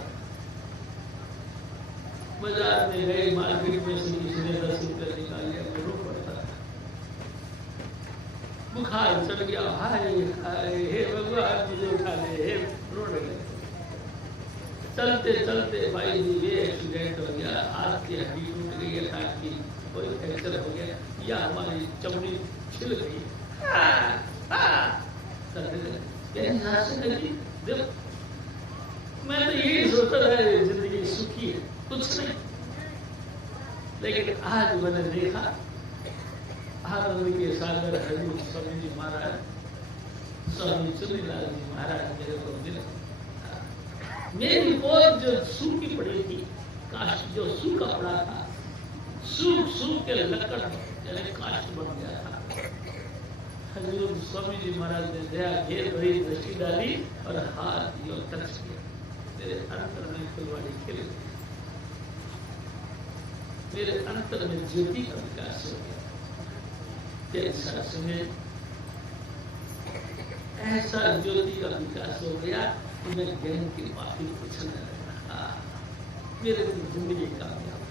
बाजार में गए, मार्केट में से किसी ने 10 रुपये निकाल लिया, मैं रो पड़ता था। बुखार चढ़ गया, हाय हाय हे भगवान मुझे उठा ले, हे रो लगे। चलते चलते भाई जी ये एक्सीडेंट हो गया, हाथ की हड्डी टूट गई है, टांग की कोई फ्रैक्चर हो गया, या हमारी चमड़ी छिल गई। मैं तो यही सोचता था जिंदगी सुखी है, कुछ नहीं। लेकिन आज मैंने देखा आनंद के सागर हजूर स्वामी जी महाराज, स्वामी चुनीलाल जी महाराज मेरे को मिले। मेरी बहुत जो सूखी पड़ी थी, काश जो सूखा पड़ा था, सूख के लकड़ यानी काश बन गया था। हजूर स्वामी जी महाराज ने दया घेर भरी दृष्टि डाली और हाथ यो टच किया। मेरे अंतर में फुलवाड़ी खिल गई, मेरे अंतर में ज्योति का विकास हो गया। कैसा समय ऐसा ज्योति का विकास हो गया कि मैं ज्ञान की माफी पूछने लगा। मेरे जिंदगी कामयाब।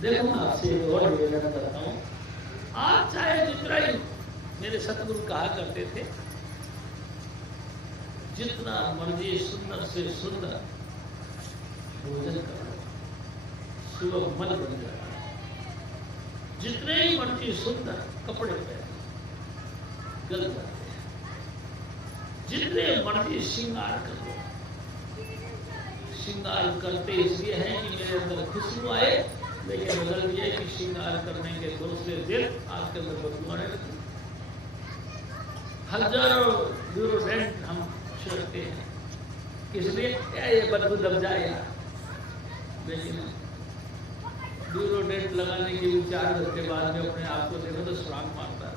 देखो मैं आपसे एक और निवेदन करता हूँ, आप चाहे जितना ही, मेरे सतगुरु कहा करते थे, जितना मर्जी सुंदर से सुंदर भोजन करो, सुबह मन बन जाता है। जितने ही मर्जी सुंदर कपड़े पहने, गल जाते हैं। जितने मर्जी श्रृंगार कर लो, श्रृंगार करते इसलिए है कि मेरे अंदर खुशबू आए, लेकिन बदल ये कि श्रृंगार करने के दूसरे दिन आपके अंदर बदबू आने लगती। हजारों ड्यूरोडेंट हम छिड़कते हैं, किसलिए? ये बदबू दब जाए यार। लेकिन ड्यूरोडेंट लगाने के 4 घंटे बाद में अपने आप को देखो तो सुराग मारता है।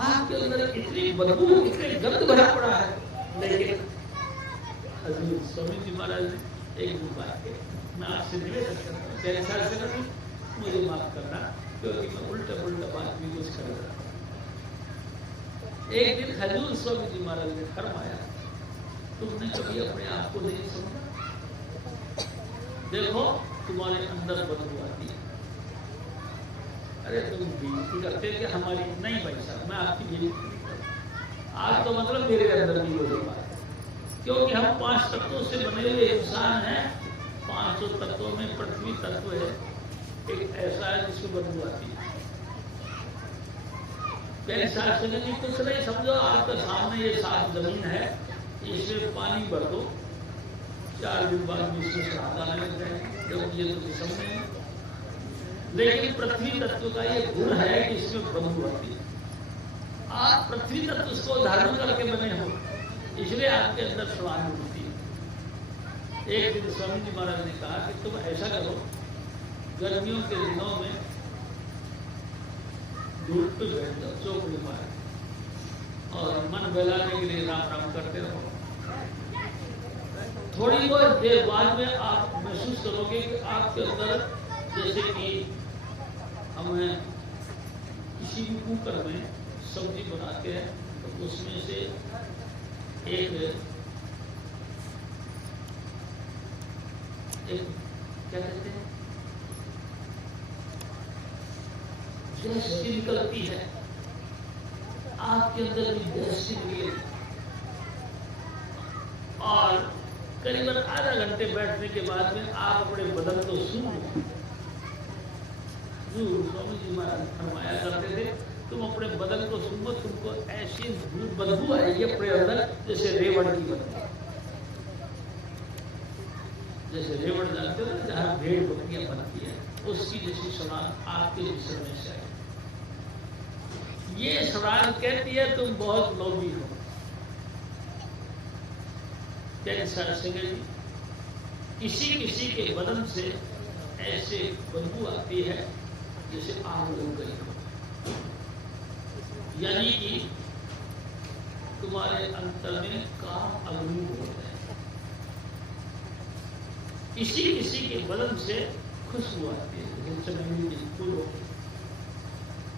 आपके अंदर इतनी बदबू, इतने गंद भरा पड़ा है। लेकिन हजूर स्वामी जी महाराज ने एक बात कही, मैं आपसे निवेदन करता हूँ, कैसा से नहीं, मुझे माफ करना, क्योंकि मैं उल्टा पुल्टा बात भी कुछ कर रहा था। एक दिन हजूर स्वामी जी महाराज ने फरमाया, तुमने कभी अपने आप को नहीं समझा? देखो तुम्हारे अंदर बदबू आती है। अरे तुम बेइज्जती करते कि हमारी नहीं भाई साहब, मैं आपकी बेइज्जती नहीं करता। आज तो मतलब मेरे अंदर भी बदबू है, क्योंकि हम 5 तत्वों से बने हुए इंसान हैं। 500 तत्वों में पृथ्वी तत्व है, एक ऐसा है जिसको बदबू आती है। कैसा जी कुछ नहीं समझो, आपके सामने ये साफ जमीन है, इसमें पानी भर दो, 4 दिन बाद में इसमें स्वाद आने लग जाएंगे, जब ये तो समझ नहीं। लेकिन पृथ्वी तत्व का ये गुण है कि इसमें बदबू आती है। आप पृथ्वी तत्व उसको धारण करके बने हो, इसलिए आपके अंदर स्वाद होती है। एक दिन स्वामी जी महाराज ने कहा कि तुम ऐसा करो, गर्मियों के दिनों में धूप पे बैठ जाओ, चौकड़ी मार, और मन बहलाने के लिए राम राम करते रहो। थोड़ी बहुत देर बाद में आप महसूस करोगे कि आपके अंदर, जैसे कि हमें किसी भी कुकर में सब्जी बनाते हैं तो उसमें से एक क्या कहते हैं, गैस निकलती है। आपके अंदर भी गैस निकली, और करीबन आधा घंटे बैठने के बाद में आप अपने बदन को सुन लो। स्वामी जी महाराज फरमाया करते थे, तुम अपने बदन को सुनो, तुमको ऐसी बदबू आएगी अपने अंदर जैसे रेवड़ की बदबू। जैसे रेवड़ जानते हो ना, जहाँ भेड़ बकरियां बनती है, उसकी जैसी सवाल आपके जिस्म में से आएगी। ये सवाल कहती है तुम बहुत लोभी हो। कैसा सिंह, किसी किसी के बदन से ऐसे बदबू आती है जैसे आग लग गई हो, यानी कि तुम्हारे अंतर में काम अग्नि होता है। किसी किसी के बदन से खुशबू आती है, चमेली के फूल हो,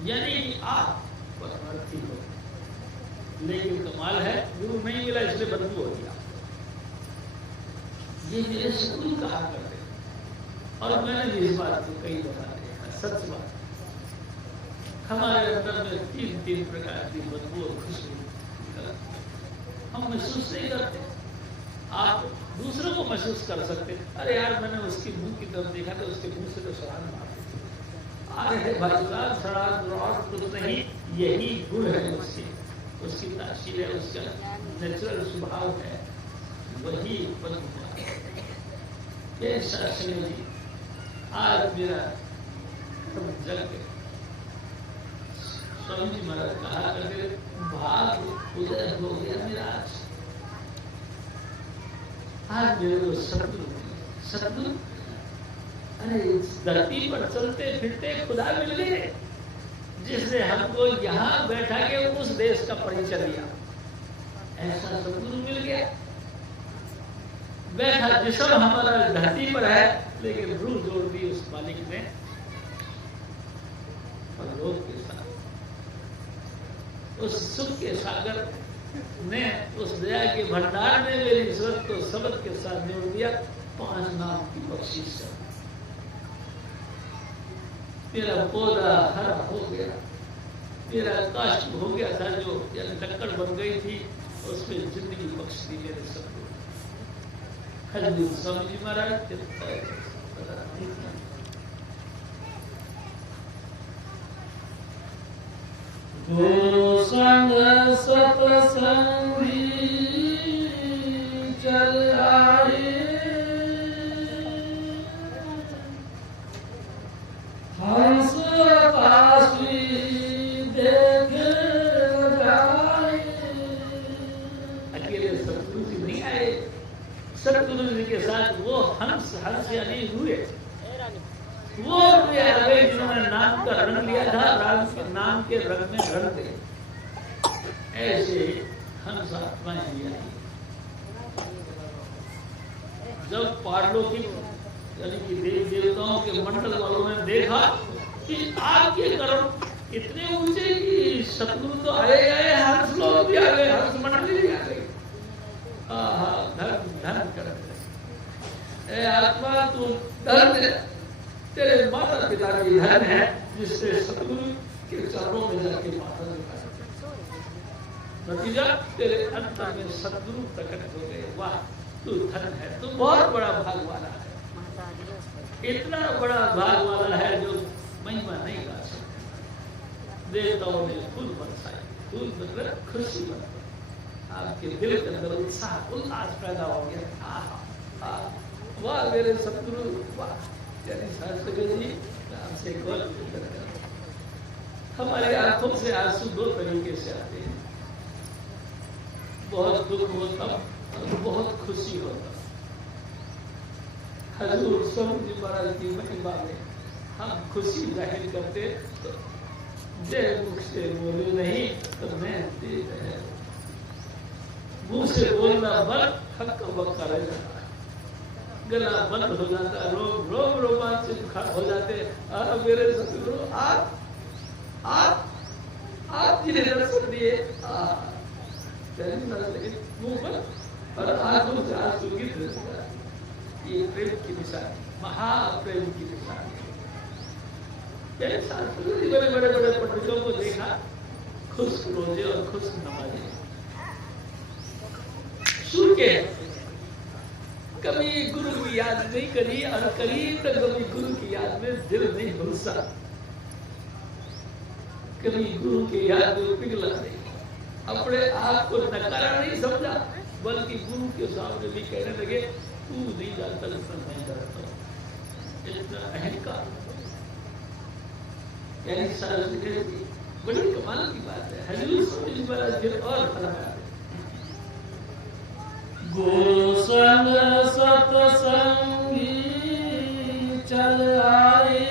यानी कि आप परमार्थी हो। लेकिन कमाल है, गुरु नहीं मिला इसलिए बदबू हो गया। ये मेरे सतगुरु कहा करते, और मैंने भी इस बात को कई बता दिया, सच बात। हमारे अंदर में 3 प्रकार की बदबू और खुशबू हम महसूस नहीं करते। आप दूसरों को महसूस कर सकते, अरे यार मैंने उसके मुंह की तरफ देखा तो उसके मुंह से तो सड़ान मार, अरे भाई साहब सड़ान तो नहीं, यही गुण है उसकी तासीर है, उसका नेचुरल स्वभाव है, वही बदबू। आज मेरा जग स्वामी जी महाराज कहा करते, भाग उदय हो गया मेरा। आज मेरे को सतगुरु अरे इस धरती पर चलते फिरते खुदा मिल गए जिसने हमको यहाँ बैठा के उस देश का परिचय दिया। ऐसा सदगुरु मिल गया। बैठा जिस्म हमारा धरती पर है, लेकिन रूह जोड़ दी उस मालिक ने परलोक के साथ। उस सुख के सागर ने, उस दया के भंडार ने मेरी इज्जत को सबद के साथ जोड़ दिया 5 नाम की बख्शीश से। मेरा पौधा हरा हो गया, मेरा काष्ठ हो गया था जो लकड़ बन गई थी, उसमें जिंदगी बख्श दी मेरे सदगुरु हजूर स्वामी जी महाराज। गुरु संग सतसंगी चल आए, हंस आकाशी देख जाए। अकेले सतगुरु जी नहीं आए, सतगुरु जी के साथ वो हंस यानी हुए, वो जिन्होंने नाम का रंग लिया था, राम के नाम के रंग में रंग गए। ऐसे हंस आत्माएं लिया। जब पारलौकिक यानी कि देवी देवताओं के मंडल वालों ने देखा कि आपके कर्म इतने ऊंचे कि सतगुरु तो आए गए, हंस लोग भी आ गए, हंस मंडली भी आ गई। धर्म धर्म कर आत्मा तू धर्म, तेरे माता पिता की धन है जिससे सतगुरु के चरणों में जाके माता लगा। नतीजा तेरे अंतर में सतगुरु प्रकट हो गए। वाह, तू धन है, तू बहुत बड़ा भाग वाला है, इतना बड़ा भाग वाला है जो महिमा नहीं गा सकते। देवताओं ने फूल बरसाए, फूल मतलब खुशी बरसाई, आपके दिल के अंदर उत्साह उल्लास पैदा हो गया। वाह मेरे सतगुरु, वाह। शास्त्री जी आपसे हमारे आंखों से आंसू 2 तरीके से आते हैं, बहुत दुख होता और बहुत खुशी होता। हजूर स्वामी जी महाराज की महिमा में हम खुशी जाहिर करते तो जय मुख से बोले नहीं तो मैं दे रहे, मुंह से बोलना बंद, हक बक्का रह जाता, गला बंद हो जाता, रोम रोमांचित हो जाते। मेरे सतगुरु आप जिन्हें दर्शन दिए मुंह पर और आंखों से आंसू गिर रहे, ये प्रेम की निशानी, महाप्रेम की निशानी। बड़े बड़े बड़े पंडितों को देखा खुश रोजे और खुश नमाजे, सुन के कभी गुरु की याद नहीं करी और करीब तक कभी गुरु की याद में दिल नहीं घुसा, कभी गुरु की याद में पिघला नहीं, अपने आप को नकारा नहीं समझा, बल्कि गुरु के सामने भी कहने लगे तू नहीं जानता जितना मैं जानता हूं। इतना अहंकार, यानी सरस्वती बड़ी कमाल की बात है। हजूर स्वामी जी महाराज फिर और फरमाया, गुरु संग सतसंगी चल आए,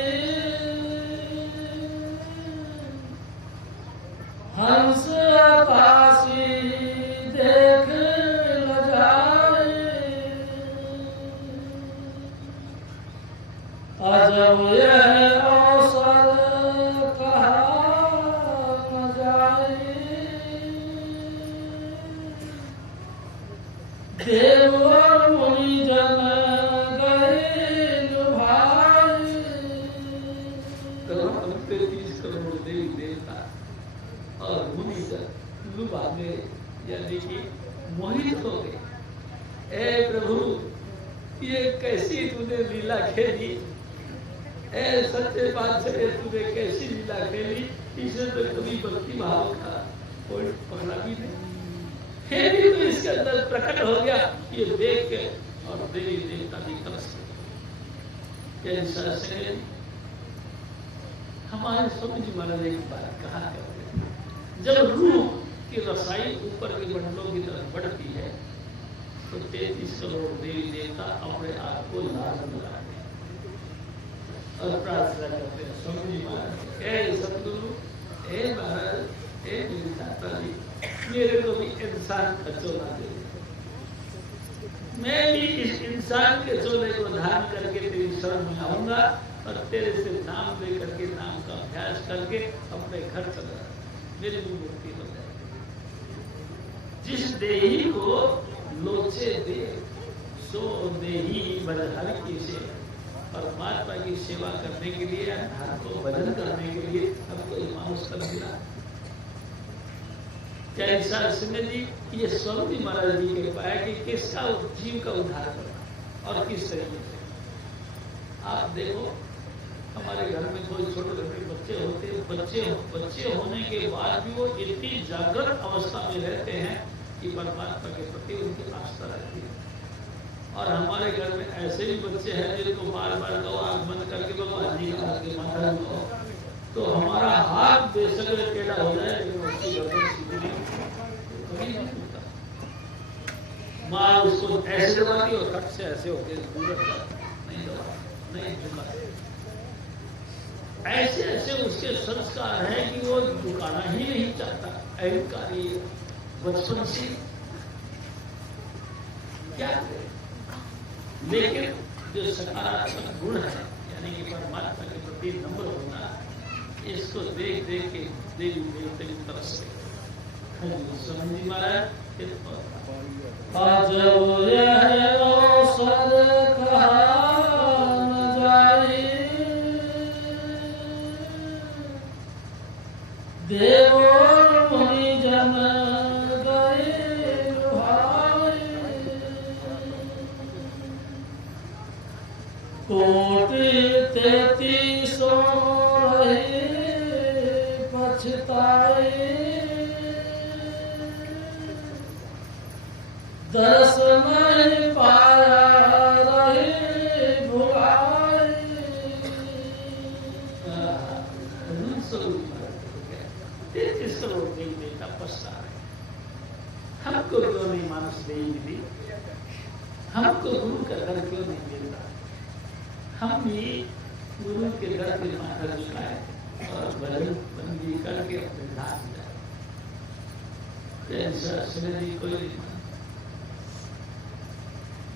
हंस आकाशी देख ल जाए। अजब यह अवसर कहा न जाए, देव और मुनि जन गए लुभाए। 30 करोड़ देवी देवता और मुनि जन लुभा गए, यानी कि मोहित हो गए। ए प्रभु, ये कैसी तूने लीला खेली, ए सच्चे बादशाह तूने कैसी लीला खेली, इसे तो कभी भक्ति भाव का कोई पकड़ा भी नहीं, फिर भी तो इसके अंदर प्रकट हो गया। ये देख के और देवी देवता भी तरस गए। हमारे स्वामी जी महाराज एक बात कहा करते हैं, जब रूह की रसाई ऊपर के मंडलों की तरफ बढ़ती है तो 33 करोड़ देवी देवता अपने आप को लाज लगाते हैं। और प्रार्थना करते हैं स्वामी जी महाराज, हे सतगुरु, हे महाराज, हे मेरी दाता जी, मेरे को भी इंसान का चोला दे, मैं भी इस इंसान के चोले को धारण करके तेरी शरण में आऊंगा और तेरे से नाम लेकर के नाम का अभ्यास करके अपने घर चला, मेरी भी मुक्ति हो जाएगी। जिस देही को लोचे दे सो देही बदहर की से, परमात्मा की सेवा करने के लिए, धर्म को भजन करने के लिए हमको मानुष कर मिला। कैसा सिंह जी, ये स्वामी महाराज जी के पाया कि किसका जीव का उद्धार करना और किस तरीके से। आप देखो हमारे घर में कोई छोटे छोटे बच्चे होते हैं, बच्चे होने के बाद भी वो इतनी जागृत अवस्था में रहते हैं कि परमात्मा के प्रति उनकी आस्था रहती है। और हमारे घर में ऐसे भी बच्चे हैं जिनको बार बार कहो आंख बंद करके भगवान जी का आगे माथा कहो, तो हमारा हाथ बेशक टेढ़ा हो जाए लेकिन उसकी गर्दन सीधी नहीं होता। माँ उसको ऐसे दबाती और कट से ऐसे होके नहीं दबा, नहीं झुकाते। ऐसे ऐसे उसके संस्कार हैं कि वो झुकाना ही नहीं चाहता, अहंकारी बचपन से क्या करे। लेकिन जो सकारात्मक गुण है यानी कि परमात्मा के प्रति नम्र होना, इसको देख देख के देवी देवते की तरफ से समझी महाराज जब यह अवसर कहा न जाए, देव मुनि जन गए लुभाए, कोटि 33 पछताए, दर्श नहीं पाया रहे भुलाए। देवता पछता है, हमको क्यों नहीं मानुष देही मिली, हमको गुरु का दर क्यों नहीं मिलता। हम भी गुरु के दर पे माथा झुकाए और भजन बंदी करके अपने धाम जाए। कोई नहीं।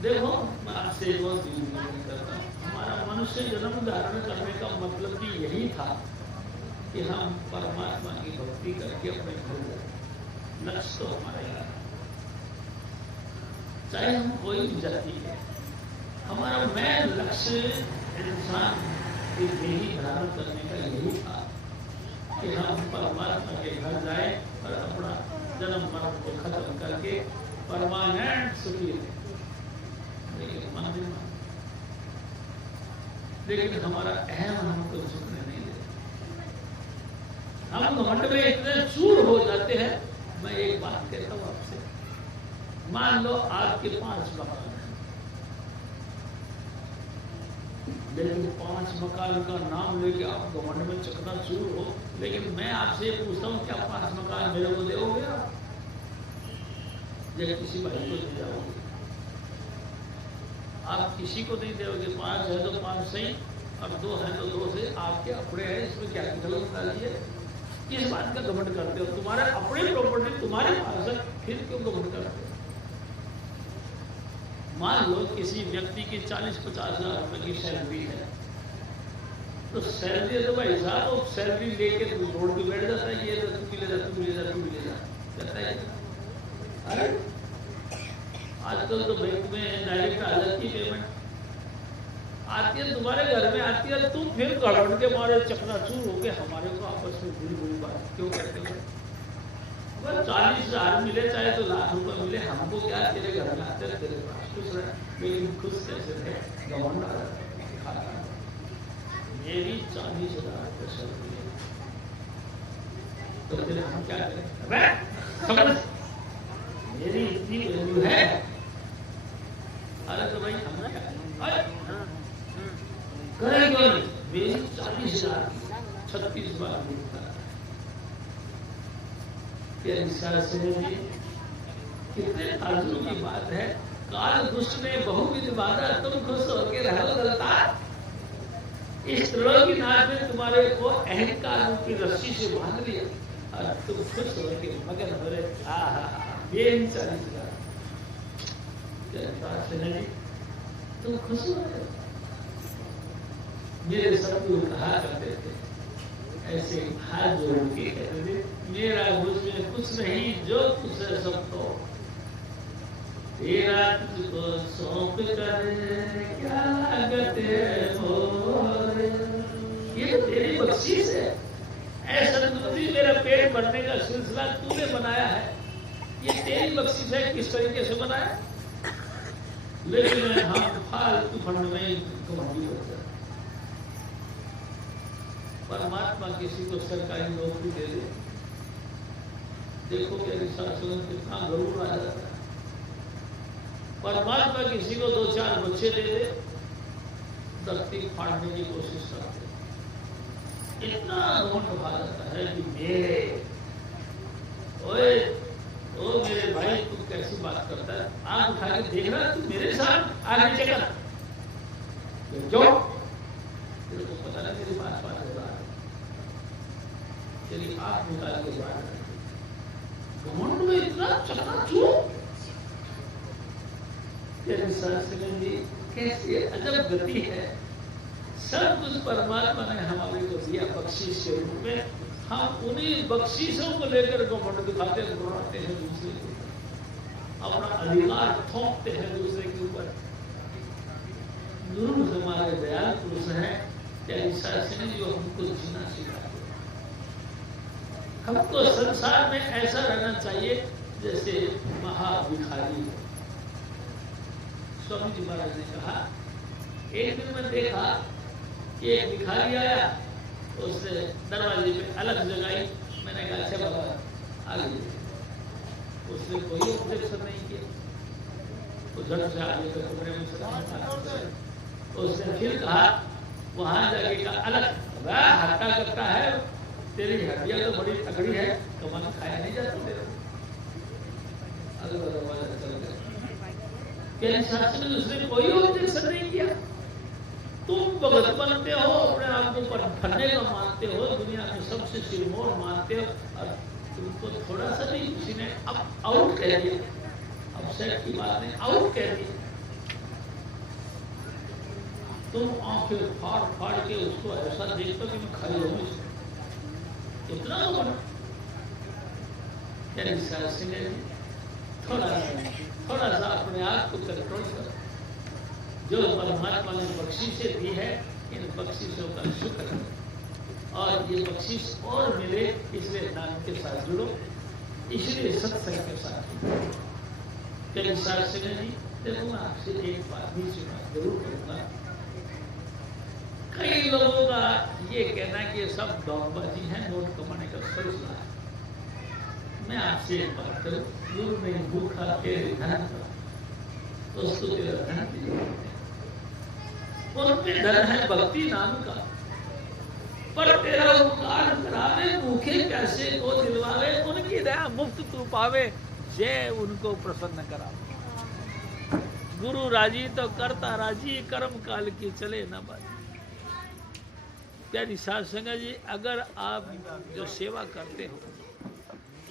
देखो मैं आपसे बहुत विनती करता हूँ, हमारा मनुष्य जन्म धारण करने का मतलब भी यही था कि हम परमात्मा की भक्ति करके अपने घर जाए। लक्ष्य तो हमारा यार, चाहे हम कोई भी जाति है, हमारा मेन लक्ष्य इंसान की देही धारण करने का यही था कि हम परमात्मा के घर जाए और अपना जन्म मरण को खत्म करके परमानेंट सुखी रहे। लेकिन हमारा अहम हमको झुकने नहीं देता, हम घमंड में इतने चूर हो जाते हैं। मैं एक बात कहता हूँ आपसे, मान लो आपके 5 मकान हैं, लेकिन 5 मकान का नाम लेके आप घमंड में चकना चूर हो। लेकिन मैं आपसे पूछता हूँ, क्या 5 मकान मेरे को दोगे आप? या किसी भाई को दे जाओगे? आप किसी को नहीं दोगे। 5 है तो 5 सही, और 2 है तो 2 से आपके अपने हैं, इसमें क्या गलत डालिए। किस बात का घमंड करते हो? तुम्हारा अपनी प्रॉपर्टी तुम्हारे पास है, फिर क्यों घमंड करते हो? मान लो किसी व्यक्ति की 40-50 हजार रुपए की सैलरी है, तो सैलरी तो भाई साहब वो सैलरी लेके रोड पे बैठ जाता है, ये तू भी ले जा, तू भी ले जा, तू भी ले जा, कहता है। अरे आजकल तो बैंक में डायरेक्ट आ जाती पेमेंट, आती है तुम्हारे घर में आती है, तुम फिर गड़बड़ के मारे चकनाचूर होके हमारे को आपस में बुरी बात क्यों कहते हो? 40 हजार मिले चाहे तो लाख रुपए मिले, हमको क्या, तेरे घर में आते रहे, तेरे पास खुश रहे, लेकिन खुश कैसे रहे? गवर्नर मेरी 40 हजार रुपये सैलरी है, तो फिर हम क्या करें? मेरी इतनी वैल्यू है, अरे तो भाई हम क्या करें क्यों नहीं? मेरी 40 हजार 36 बार मिलता है। कितने अर्जुन की बात है, काल दुष्ट ने बहुविध बाधा, तुम खुश होकर रहो दलता। इस त्रिलोकीनाथ ने तुम्हारे को अहंकार रूपी रस्सी से बांध लिया और तुम खुश हो के मगन हो रहे। बेचारी तुम खुश हो रहे। मेरे सतगुरु कहा करते थे, ऐसे हाथ जोड़ के कहते थे, मेरा मुझमें कुछ नहीं, जो कुछ है सब तो तेरा तुझको सौंप कर क्या लागत है मोरे। ये तो तेरी बख्शीश है। ऐसा सतगुरु मेरा पेट भरने का सिलसिला तूने बनाया है, ये तेरी बख्शीश है। किस तरीके से बनाया? लेकिन हम फालतू फंड में घमंडी हो जाए। परमात्मा किसी को सरकारी नौकरी दे दे, देखो मेरे शासन कितना गरूर आ जाता है। परमात्मा किसी को 2-4 बच्चे दे दे, धरती फाड़ने की कोशिश करते। इतना घमंड भा जाता है कि मेरे ओए ओ मेरे भाई तू कैसी बात करता है? आंख उठा के देख रहा तू मेरे साथ आगे चला क्यों? तेरे को पता नहीं मेरी बात हो रहा है, तेरी आंख निकाल के बात। घमंड में इतना चकनाचूर कैसी अजब गति है। सब कुछ परमात्मा ने हमारे को दिया बख्शीश के रूप में। हम उन्हीं बख्शीशों को लेकर घमंड दिखाते हैं, घुराते हैं दूसरे के ऊपर, अपना अधिकार थोपते हैं दूसरे के ऊपर। गुरु हमारे दयाल पुरुष हैं, शासन जो हमको जीना सिखाते। हमको संसार में ऐसा रहना चाहिए जैसे महाभिखारी हो। स्वामी जी महाराज ने कहा, एक दिन मैं देखा कि एक भिखारी आया, उसने दरवाजे पे अलग जगाई। मैंने कहा अच्छा बाबा आगे। उसने कोई ऑब्जेक्शन नहीं किया, वो झट से आगे के कमरे में चला। उसने फिर कहा, वहां जाके कहा अलग हट्टा कट्टा है, तेरी हड्डियां तो बड़ी तगड़ी है, कमर खाया नहीं जाता तेरे। अगला दरवाजा चल गया। शासन ने उसने कोई ऑब्जेक्शन नहीं किया। तुम भगत बनते हो, अपने आप को फन्ने का मानते हो, दुनिया में सबसे सिरमौर मानते हो, और तुमको थोड़ा सा नहीं किसी ने अब आउट कह दिया। अब सेट की बात नहीं, आउट कह दिया। तुम आंखें फाड़ फाड़ के उसको ऐसा देखते कि मैं खड़ी हो नहीं सकती। इतना तो बना थोड़ा सा अपने आप को कंट्रोल करो। जो परमात्मा ने बख्शीशें दी है, इन बख्शीशों का शुक्र करो, और ये बख्शीश और मिले इसलिए नाम के साथ जुड़ो, इसलिए सत्संग के साथ जुड़ो। कई शासन जी देखो, मैं आपसे एक बात भी सुना जरूर करूंगा। कई लोगों का ये कहना कि ये सब दौड़बाजी है, नोट कमाने का सिलसिला है। मैं आपसे एक बात करूं, गुरु ने भूखा तेरे धन का, उसको तेरा धन दिया। उनके धन है भक्ति नाम का, पर तेरा उपकार करावे, भूखे प्यासे को दिलवावे, उनकी दया मुफ्त तू पावे, जय उनको प्रसन्न करावे। गुरु राजी तो करता राजी, कर्म काल की चले न बाजी। प्यारी साध संगत जी, अगर आप जो सेवा करते हो,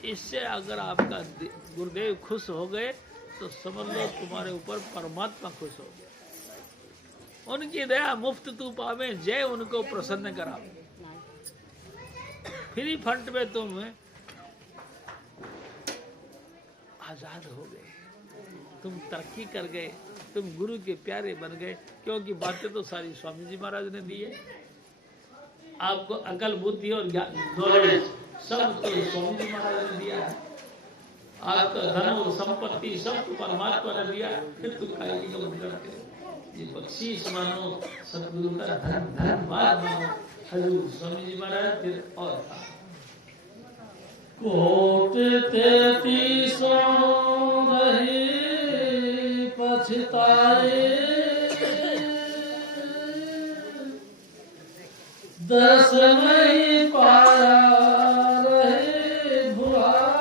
इससे अगर आपका गुरुदेव खुश हो गए तो समझ लो तुम्हारे ऊपर परमात्मा खुश हो गया। उनकी दया मुफ्त तू पावे, जय उनको प्रसन्न करावे। फ्री फंड में तुम आजाद हो गए, तुम तरक्की कर गए, तुम गुरु के प्यारे बन गए। क्योंकि बातें तो सारी स्वामी जी महाराज ने दी है। आपको अकल बुद्धि और नॉलेज सब तो स्वामी जी महाराज ने दिया है। आपका धन और संपत्ति सब परमात्मा ने दिया, फिर तुम खाएगी का मन करते। ये बख्शीश मानो, सतगुरु का धन्यवाद मानो, हजूर स्वामी जी महाराज। फिर और कोट 33 रही पछताए, 10 नहीं पाया रहे भुलाए।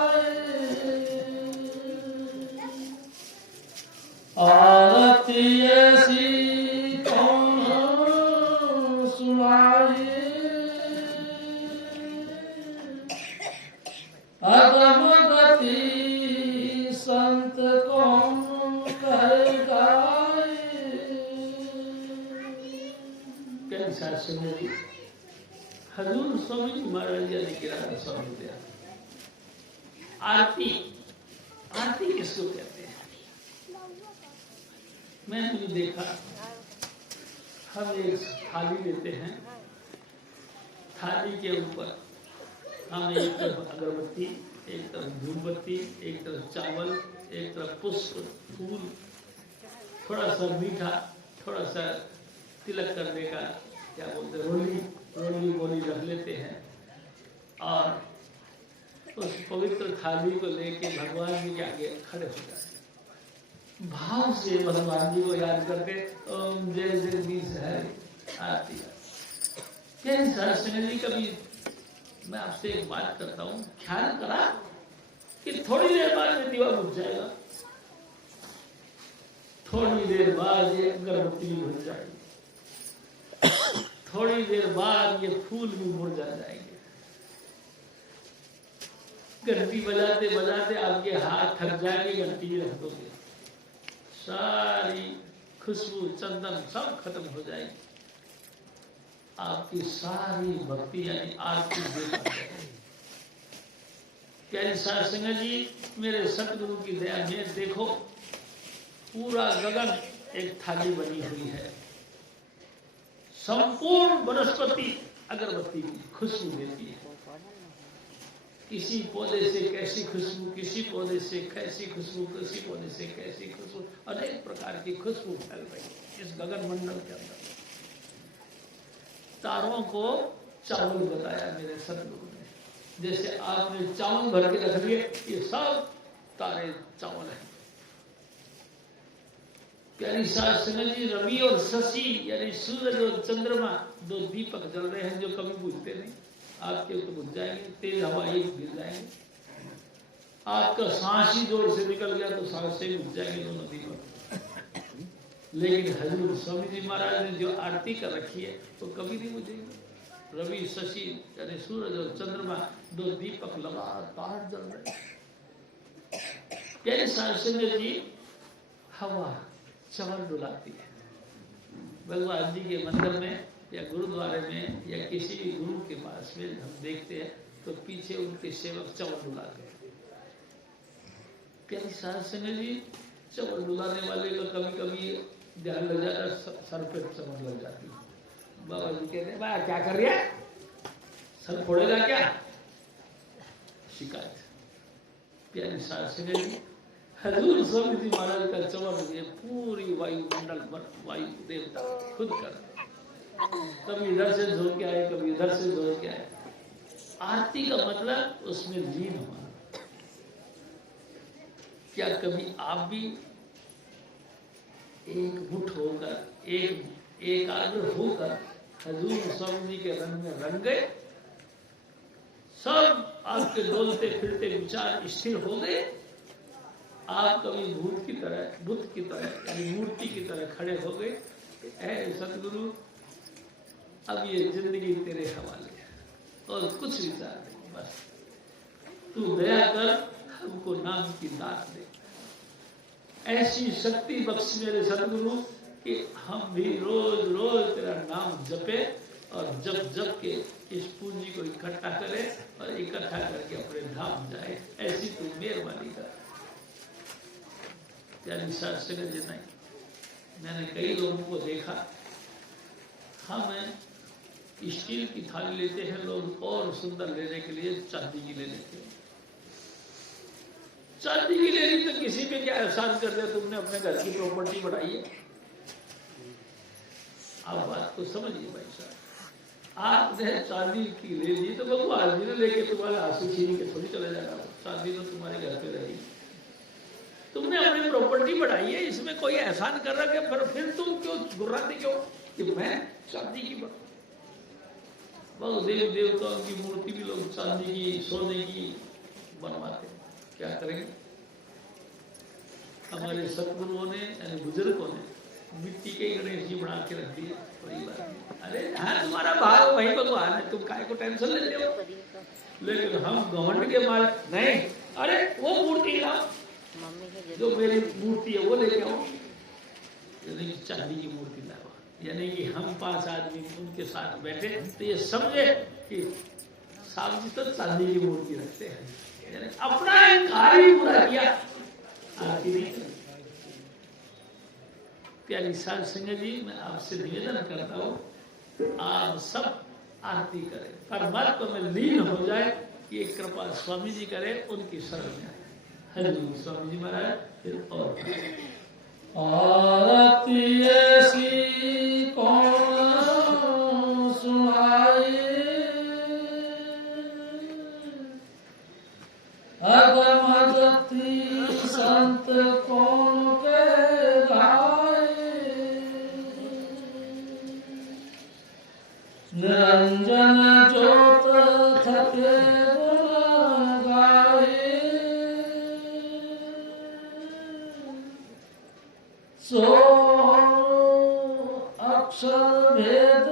आरती ऐसी कौन सुना पति संत कौन कहे गाए। कैसा सुंदरी हजूर स्वामी जी महाराज जी ने किराना स्वामी दिया। आरती, आरती किसको कहते हैं? मैंने भी देखा, हम एक थाली लेते हैं, थाली के ऊपर हम एक तरफ अगरबत्ती, एक तरफ धूपबत्ती, एक तरफ चावल, एक तरफ पुष्प, फूल, थोड़ा सा मीठा, थोड़ा सा तिलक करने का क्या बोलते हैं, रोली बोली रख लेते हैं और उस पवित्र थाली को लेके भगवान जी के आगे खड़े हो जाते हैं। भाव से भगवान जी को याद करके ओम जय जगदीश हरि आरती। सरस्वती जी, कभी मैं आपसे एक बात करता हूँ, ख्याल करा कि थोड़ी देर बाद ये दीवा बुझ जाएगा, थोड़ी देर बाद ये अगरबत्ती बुझ जाएगी, थोड़ी देर बाद ये फूल भी मुरझा जाएंगे। घंटी बजाते बजाते आपके हाथ थक जाएंगे, घंटी रख दोगे, सारी खुशबू चंदन सब खत्म हो जाएगी, आपकी सारी भक्ति यानी आरती बेकार है। प्यारी साध संगत जी, मेरे सतगुरु की दया में देखो पूरा गगन एक थाली बनी हुई है, संपूर्ण वनस्पति अगरबत्ती की खुशबू देती है। किसी पौधे से कैसी खुशबू, किसी पौधे से कैसी खुशबू, किसी पौधे से कैसी खुशबू, अनेक प्रकार की खुशबू फैल रही है इस गगन मंडल के अंदर। तारों को चावल बताया मेरे सतगुरु ने, जैसे आपने चावल भर के रख दिए, ये सब तारे चावल हैं। प्यारी साध संगत जी, रवि और शशि यानी सूरज और चंद्रमा दो दीपक जल रहे हैं जो कभी बुझते नहीं, आपके तो बुझ जाएंगे, तेज हवा एक गिर जाएंगे, आपका सांस ही जोर से निकल गया तो सांस से बुझ जाएंगे दोनों दीपक। लेकिन हजूर स्वामी जी महाराज ने जो आरती कर रखी है वो तो कभी नहीं बुझेगी। रवि शशि यानी सूरज और चंद्रमा दो दीपक लगातार जल रहे हैं। प्यारे साध संगत जी, हवा चमर डुलाती है। भगवान जी के मंदिर में या गुरुद्वारे में या किसी भी गुरु के पास में हम देखते हैं तो पीछे उनके सेवक चमर डुलाते हैं। प्यारी साध संगत जी, चमर डुलाने वाले का कभी कभी ध्यान लग जाता, सर पे चमर लग जाती है। बाबा जी कहते हैं, भाई क्या कर रही है, सर फोड़ेगा क्या? शिकायत। प्यारी साध संगत जी, हजूर स्वामी जी महाराज का चमर ये पूरी वायुमंडल पर वायु देवता खुद कर, कभी इधर से जोड़ के आए, कभी इधर से जोड़ के आए। आरती का मतलब उसमें लीन होना। क्या कभी आप भी एक मुठ होकर, एक एकाग्र होकर हजूर स्वामी जी के रंग में रंग गए? सब आपके डोलते फिरते विचार स्थिर हो गए, आप कभी भूत की तरह, बुद्ध की तरह यानी मूर्ति की तरह खड़े हो गए। ऐ सतगुरु, अब ये जिंदगी तेरे हवाले है और कुछ विचार नहीं, बस तू दया कर, हमको नाम की दात दे। ऐसी शक्ति बख्श मेरे सतगुरु कि हम भी रोज रोज तेरा नाम जपे और जप जप के इस पूंजी को इकट्ठा करे और इकट्ठा करके अपने धाम जाए। ऐसी तू मेहरबानी कर। यानी शास्त्र जी नहीं, मैंने कई लोगों को देखा, हम स्टील की थाली लेते हैं लोग और सुंदर लेने के लिए चांदी की ले लेते हैं। चांदी की लेनी तो किसी पे क्या एहसान कर दिया तुमने, अपने घर की प्रॉपर्टी बढ़ाई है। आप बात को समझिए भाई साहब, आपने चांदी की ले ली तो भगवान जी ने लेके तुम्हारे आंसू छीन के थोड़ी चले जाना, चांदी तो तुम्हारे घर पे रहेगी। तुमने अपनी प्रॉपर्टी बढ़ाई है, इसमें कोई एहसान कर रहा है, फिर तुम क्यों गुर्राते क्यों कि मैं चांदी की बहुत देव देवताओं की मूर्ति भी लोग चांदी की, सोने की बनवाते हैं। क्या करेंगे? हमारे सतगुरुओं ने यानी बुजुर्गों ने मिट्टी के गणेश जी बना के रख दिए। वही बात, अरे हाँ तुम्हारा भाव वही भगवान है, तुम काहे को टेंशन लेते हो? लेकिन हम घमंड के मारे नहीं, अरे वो मूर्ति लाओ, जो मेरी मूर्ति है वो लेके आओ। यानी कि चांदी की मूर्ति लाओ, यानी कि हम 5 आदमी उनके साथ बैठे तो ये समझे कि साहब जी तो चांदी की मूर्ति रखते हैं, यानी अपना अहंकार ही पूरा किया, आरती नहीं करी। प्यारी साध संगत जी, मैं आपसे निवेदन करता हूँ आप सब आरती करें, परमात्मा में लीन हो जाए, ये कृपा स्वामी जी करे, उनकी शरण में आए। हरि स्वामी जी महाराज। फिर और आरती ऐसी कौन सुनाए, अगम गति संत कौन के गाए, निरंजन ज्योत थके गुण गाए, सो अक्षर भेद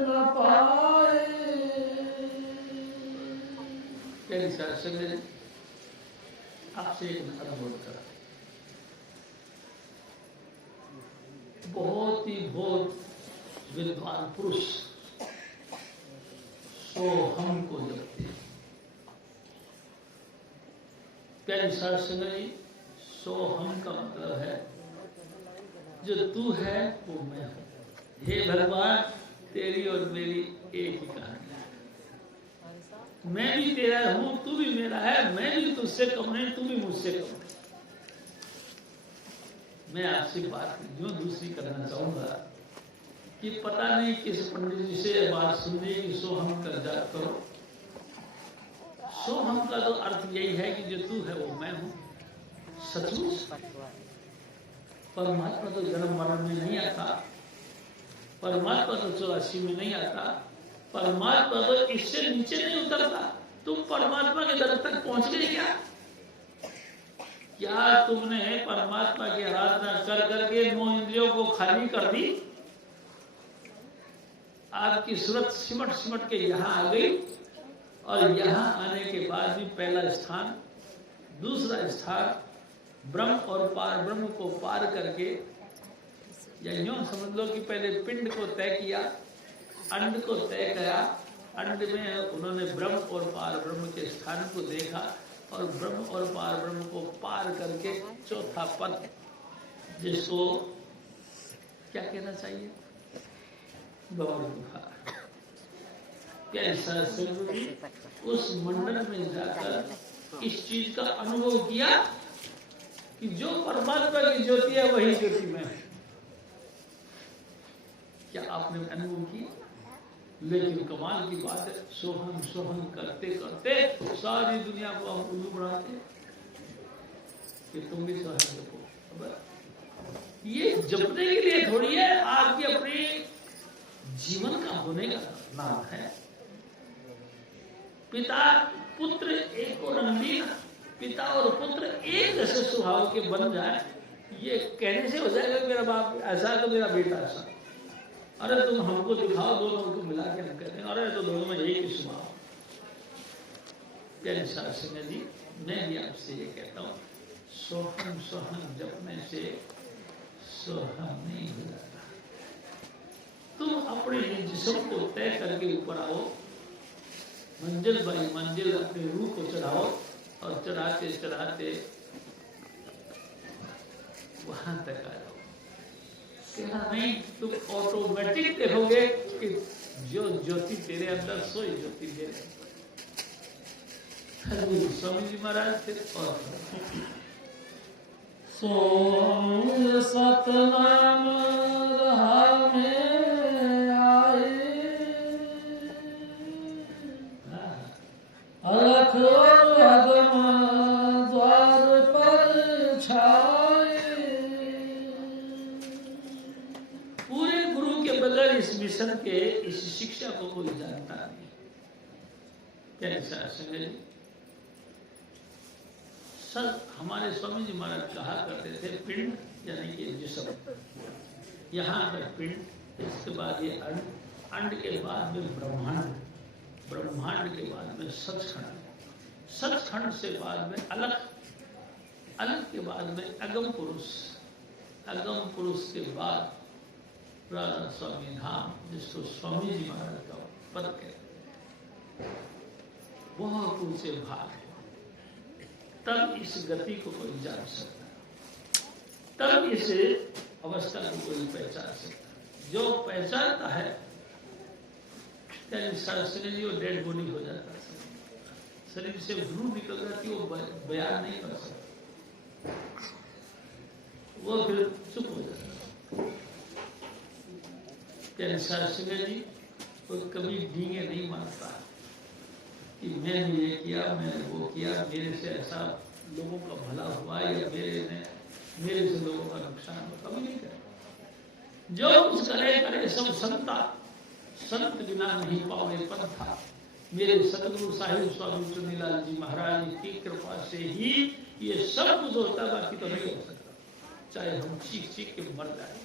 न पाए। प्यारी साध संगत, आपसे एक अनुरोध करा, बहुत विद्वान पुरुष सो हमको जपते हैं। प्यारी साध संगत जी, सो हम का मतलब है जो तू है वो मैं हूं। हे भगवान, तेरी और मेरी एक ही कहानी है, मैं भी तेरा हूं, तू भी मेरा है, मैं भी तुझसे कम नहीं, तू भी मुझसे कम नहीं। मैं आपसे बात जो दूसरी करना चाहूंगा कि पता नहीं किस पंडित जी से बात सुनने की सो हम कर जात करो। सो हम का तो अर्थ यही है कि जो तू है वो मैं हूं। सचमुच परमात्मा तो जन्म मरण में नहीं आता, परमात्मा तो 84 में नहीं आता, परमात्मा तो इससे नीचे नहीं उतरता। तुम परमात्मा के दर तक पहुंच गए क्या? क्या तुमने परमात्मा की आराधना कर करके 9 इंद्रियों को खाली कर दी? आपकी सूरत सिमट सिमट के यहां आ गई, और यहां आने के बाद भी पहला स्थान, दूसरा स्थान ब्रह्म और पार ब्रह्म को पार करके, या यूं समझ लो कि पहले पिंड को तय किया, अंड को तय करा, अंड में उन्होंने ब्रह्म और पार ब्रह्म के स्थान को देखा, और ब्रह्म और पार ब्रह्म को पार करके चौथा पद, जिसको क्या कहना चाहिए, कैसा उस मंडल में जाकर इस चीज का अनुभव किया कि जो परमात्मा की ज्योति है वही ज्योति में है। क्या आपने अनुभव किया? लेकिन कमाल की बात है, सोहम सोहम करते करते सारी दुनिया को हम उल्लू बनाते कि तुम भी सोहम जपो। ये जपने के लिए थोड़ी है, आपके अपने जीवन का होने का नाम है। पिता पुत्र एक और रंगीन, पिता और पुत्र एक जैसे स्वभाव के बन जाए, ये कहने से हो जाएगा मेरा बाप ऐसा तो मेरा बेटा ऐसा। अरे तुम हमको दिखाओ, दोनों को मिला के हम कहते हैं अरे तो दोनों में एक ही स्वभाव। प्यारे साध संगत जी, मैं भी आपसे ये कहता हूँ, सोहम सोहम जपने से सोहम नहीं हो जाता। तुम अपने जिस्म को तय करके ऊपर आओ, मंजिल बाई मंजिल अपने रूह को चढ़ाओ, और चढ़ाते चढ़ाते वहां तक आ जाओ। कहना नहीं, तुम ऑटोमेटिक देखोगे कि जो ज्योति तेरे अंदर सोई ज्योति मेरे अंदर। स्वामी जी महाराज फिर और सो सतनाम रहा में आए, अलख अगम द्वार पर छाए। पूरे गुरु के बगैर इस मिशन के, इस शिक्षा को कोई जानता नहीं। कैसा संगत सर, हमारे स्वामी जी महाराज कहा करते थे, पिंड यानी कि जिस्म, यहाँ पर पिंड, इसके बाद ये अंड, अंड के बाद में ब्रह्मांड, ब्रह्मांड के बाद में सचखंड, सचखंड से बाद में अलग, अलग के बाद में अगम पुरुष, अगम पुरुष के बाद राधा स्वामी धाम, जिसको स्वामी जी महाराज का पद कहते, बहुत ऊंचे भाग है। तब इस गति को कोई जान सकता, तब इस अवस्था को कोई पहचान सकता। जो पहचानता है शरीर वो डेड बॉडी हो जाता है, शरीर से रूह निकल जाती, वो बयान नहीं कर सकता, वो फिर चुप हो जाता। शास्त्री जी वो कभी डींगे नहीं मारता कि मैंने ये किया, मैंने वो किया, मेरे से ऐसा लोगों का भला हुआ या मेरे से लोगों का नुकसान हुआ, कभी नहीं करे। जो कुछ करे सब संता, संत बिना नहीं पावे पंथा। मेरे सतगुरु साहिब स्वामी चुन्नीलाल जी महाराज की कृपा से ही ये सब कुछ होता है, बाकी तो नहीं हो सकता। चाहे हम चीख चीख के मर जाए,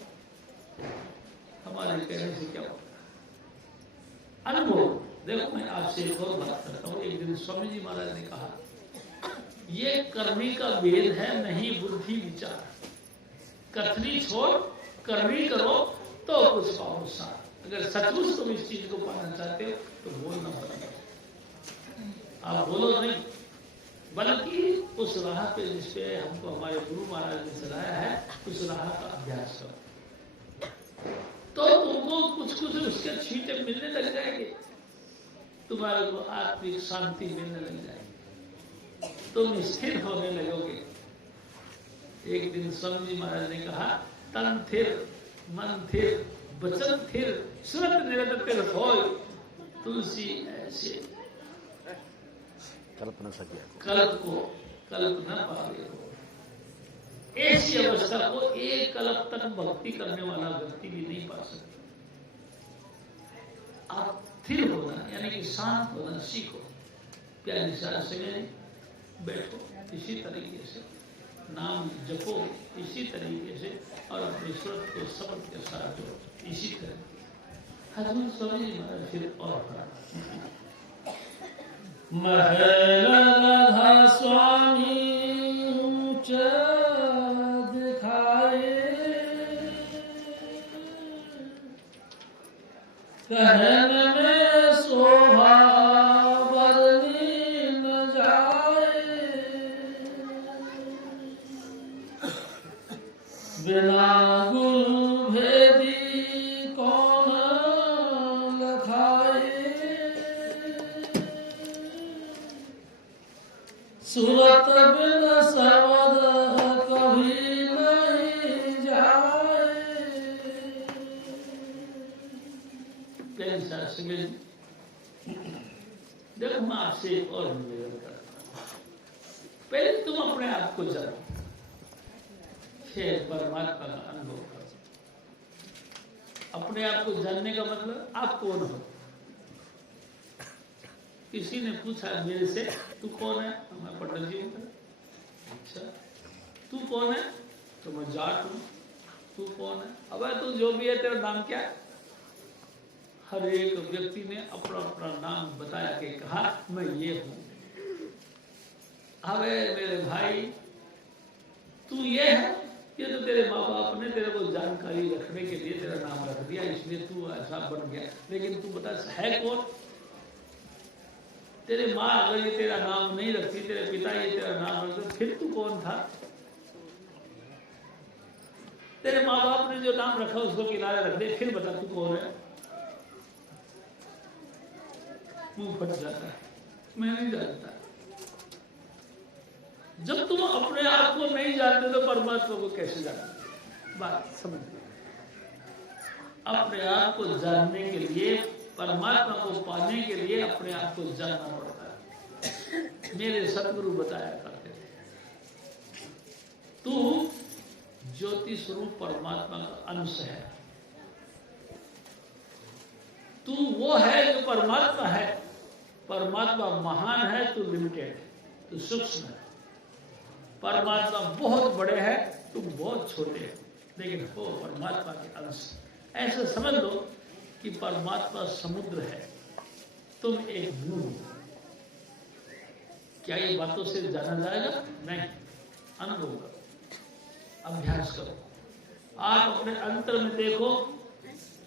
हमारे कहने से क्या होता है। अनुभव देखो, मैं आपसे एक और बात करता हूँ। एक दिन स्वामी जी महाराज ने कहा, ये करने का भेद है नहीं बुद्धि विचार, कथनी छोड़ करनी करो तो कुछ पाओ सार। अगर सचमुच तुम इस चीज को पाना चाहते हो तो बोलना पड़ेगा। आप बोलो नहीं, बल्कि उस राह पे जिसपे हमको हमारे गुरु महाराज ने चलाया है, उस राह का अभ्यास करो, तो तुमको कुछ कुछ उसके छींटे मिलने लग जाएंगे, तुम्हारे को आत्मिक शांति मिलने लग जाएगी, तुम स्थिर होने लगोगे। एक दिन स्वामी जी महाराज ने कहा, तन थिर मन थिर वचन थिर सुरत निरंतर होय, तुलसी ऐसे कल्पना सकिया कल्प न पावे हो। ऐसी अवस्था को एक कल्प तक भक्ति करने वाला व्यक्ति भी नहीं पा सकता। आप स्थिर होना यानी कि शांत होना सीखो, प्यारी सार से बैठो, इसी तरीके से नाम जपो, इसी तरीके से, और अपने स्वरूप को शब्द के साथ जोड़ो, इसी तरह। हजूर स्वामी जी महाराज फिर और महल राधा स्वामी ऊंचा दिखाए, कहन में शोभा बरनी न जाए, बिना गुरु भेदी कौन लखाए, सूरत बिन सबद कभी नहीं जाए। देखो, मैं आपसे एक और निवेदन करता हूं, पहले तुम अपने आप को जानो, फिर परमात्मा का अनुभव करो। अपने आप को जानने का मतलब आप कौन हो। किसी ने पूछा मेरे से, तू कौन है? मैं पटेल जी हूँ। अच्छा, तू कौन है? तो मैं जाट हूँ। तू कौन है? अब तू जो भी है, तेरा नाम क्या है? हर एक व्यक्ति ने अपना अपना नाम बताया के कहा, मैं ये हूँ। अब मेरे भाई, तू ये है, ये तो तेरे माँ बाप ने तेरे को जानकारी रखने के लिए तेरा नाम रख दिया, इसलिए तू ऐसा बन गया। लेकिन तू बता, है कौन? तेरे माँ अगर ये तेरा नाम नहीं रखती, तेरे पिता ये तेरा नाम रखते, फिर तू कौन था? तेरे माँ बाप ने जो नाम रखा उसको किनारे रख दे, फिर बता तू कौन है? मुंह फट जाता है, मैं नहीं जानता। जब तुम अपने आप को नहीं जानते तो परमात्मा को कैसे जानते? बात समझ। अपने आप को जानने के लिए, परमात्मा को पाने के लिए अपने आप को जानना पड़ता है। मेरे सतगुरु बताया करते थे, तू ज्योति स्वरूप परमात्मा का अंश है। तू वो है जो परमात्मा है। परमात्मा महान है, तू लिमिटेड है, तू सूक्ष्म है। परमात्मा बहुत बड़े हैं, तुम बहुत छोटे हैं, लेकिन हो परमात्मा के अंश। ऐसे समझ लो कि परमात्मा समुद्र है, तुम एक बूंद। क्या ये बातों से जाना जाएगा? नहीं, अनुभव करो, अभ्यास करो। आप अपने अंतर में देखो,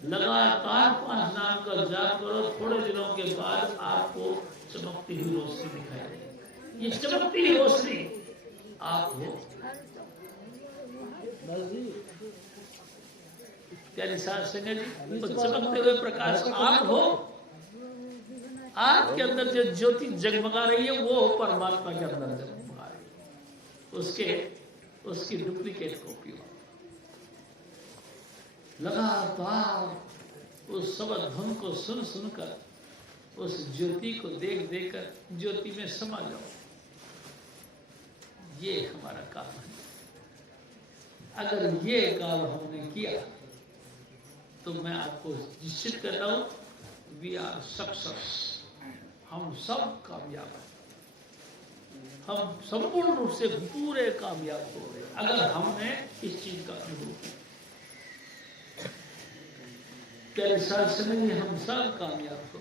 लगातार 5 नाम का जाप करो, थोड़े दिनों के बाद आपको चमकती हुई रोशनी दिखाई देगी। ये चमकती हुई रोशनी आप हो। प्यारी साथ संगत जी, तो चमकते हुए प्रकाश आप हो। आपके अंदर जो ज्योति जगमगा रही है वो परमात्मा के अंदर जगमगा रही है। उसकी डुप्लीकेट कॉपी हो। लगातार उस शब्द धुन को सुन सुनकर, उस ज्योति को देख देख कर ज्योति में समा जाओ। ये हमारा काम है। अगर ये काम हमने किया तो मैं आपको निश्चित करता हूं, वी आर सक्सेस। हम सब कामयाब हैं। हम संपूर्ण रूप से पूरे कामयाब हो गए अगर हमने इस चीज का अनुभव किया। प्यारे शास्त्र में हम सब कामयाब हो।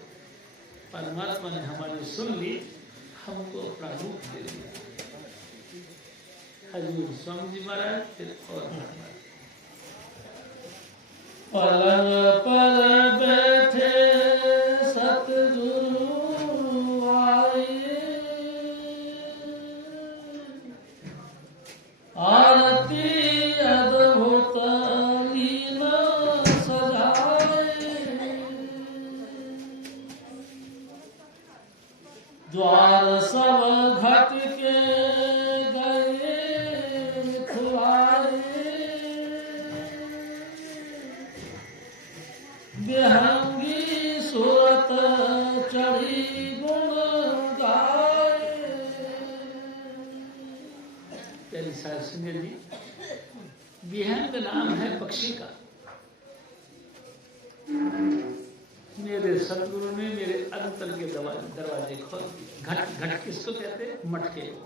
परमात्मा ने हमारी सुन ली, हमको अपना रूप दे दिया। हजूर स्वामी जी महाराज, फिर और पलंग पर बैठे सतगुरु आए, आरती अद्भुत लीला सजाए, द्वार सब घट के गए खुलाए, बेहंगी सूरत चढ़ी गुण गाए। प्यारी साहब सुनिए जी, विहंग नाम है पक्षी का। मेरे सदगुरु ने मेरे अंतर के दरवाजे खोल दिए। घट घट किसको कहते हैं? मटके को।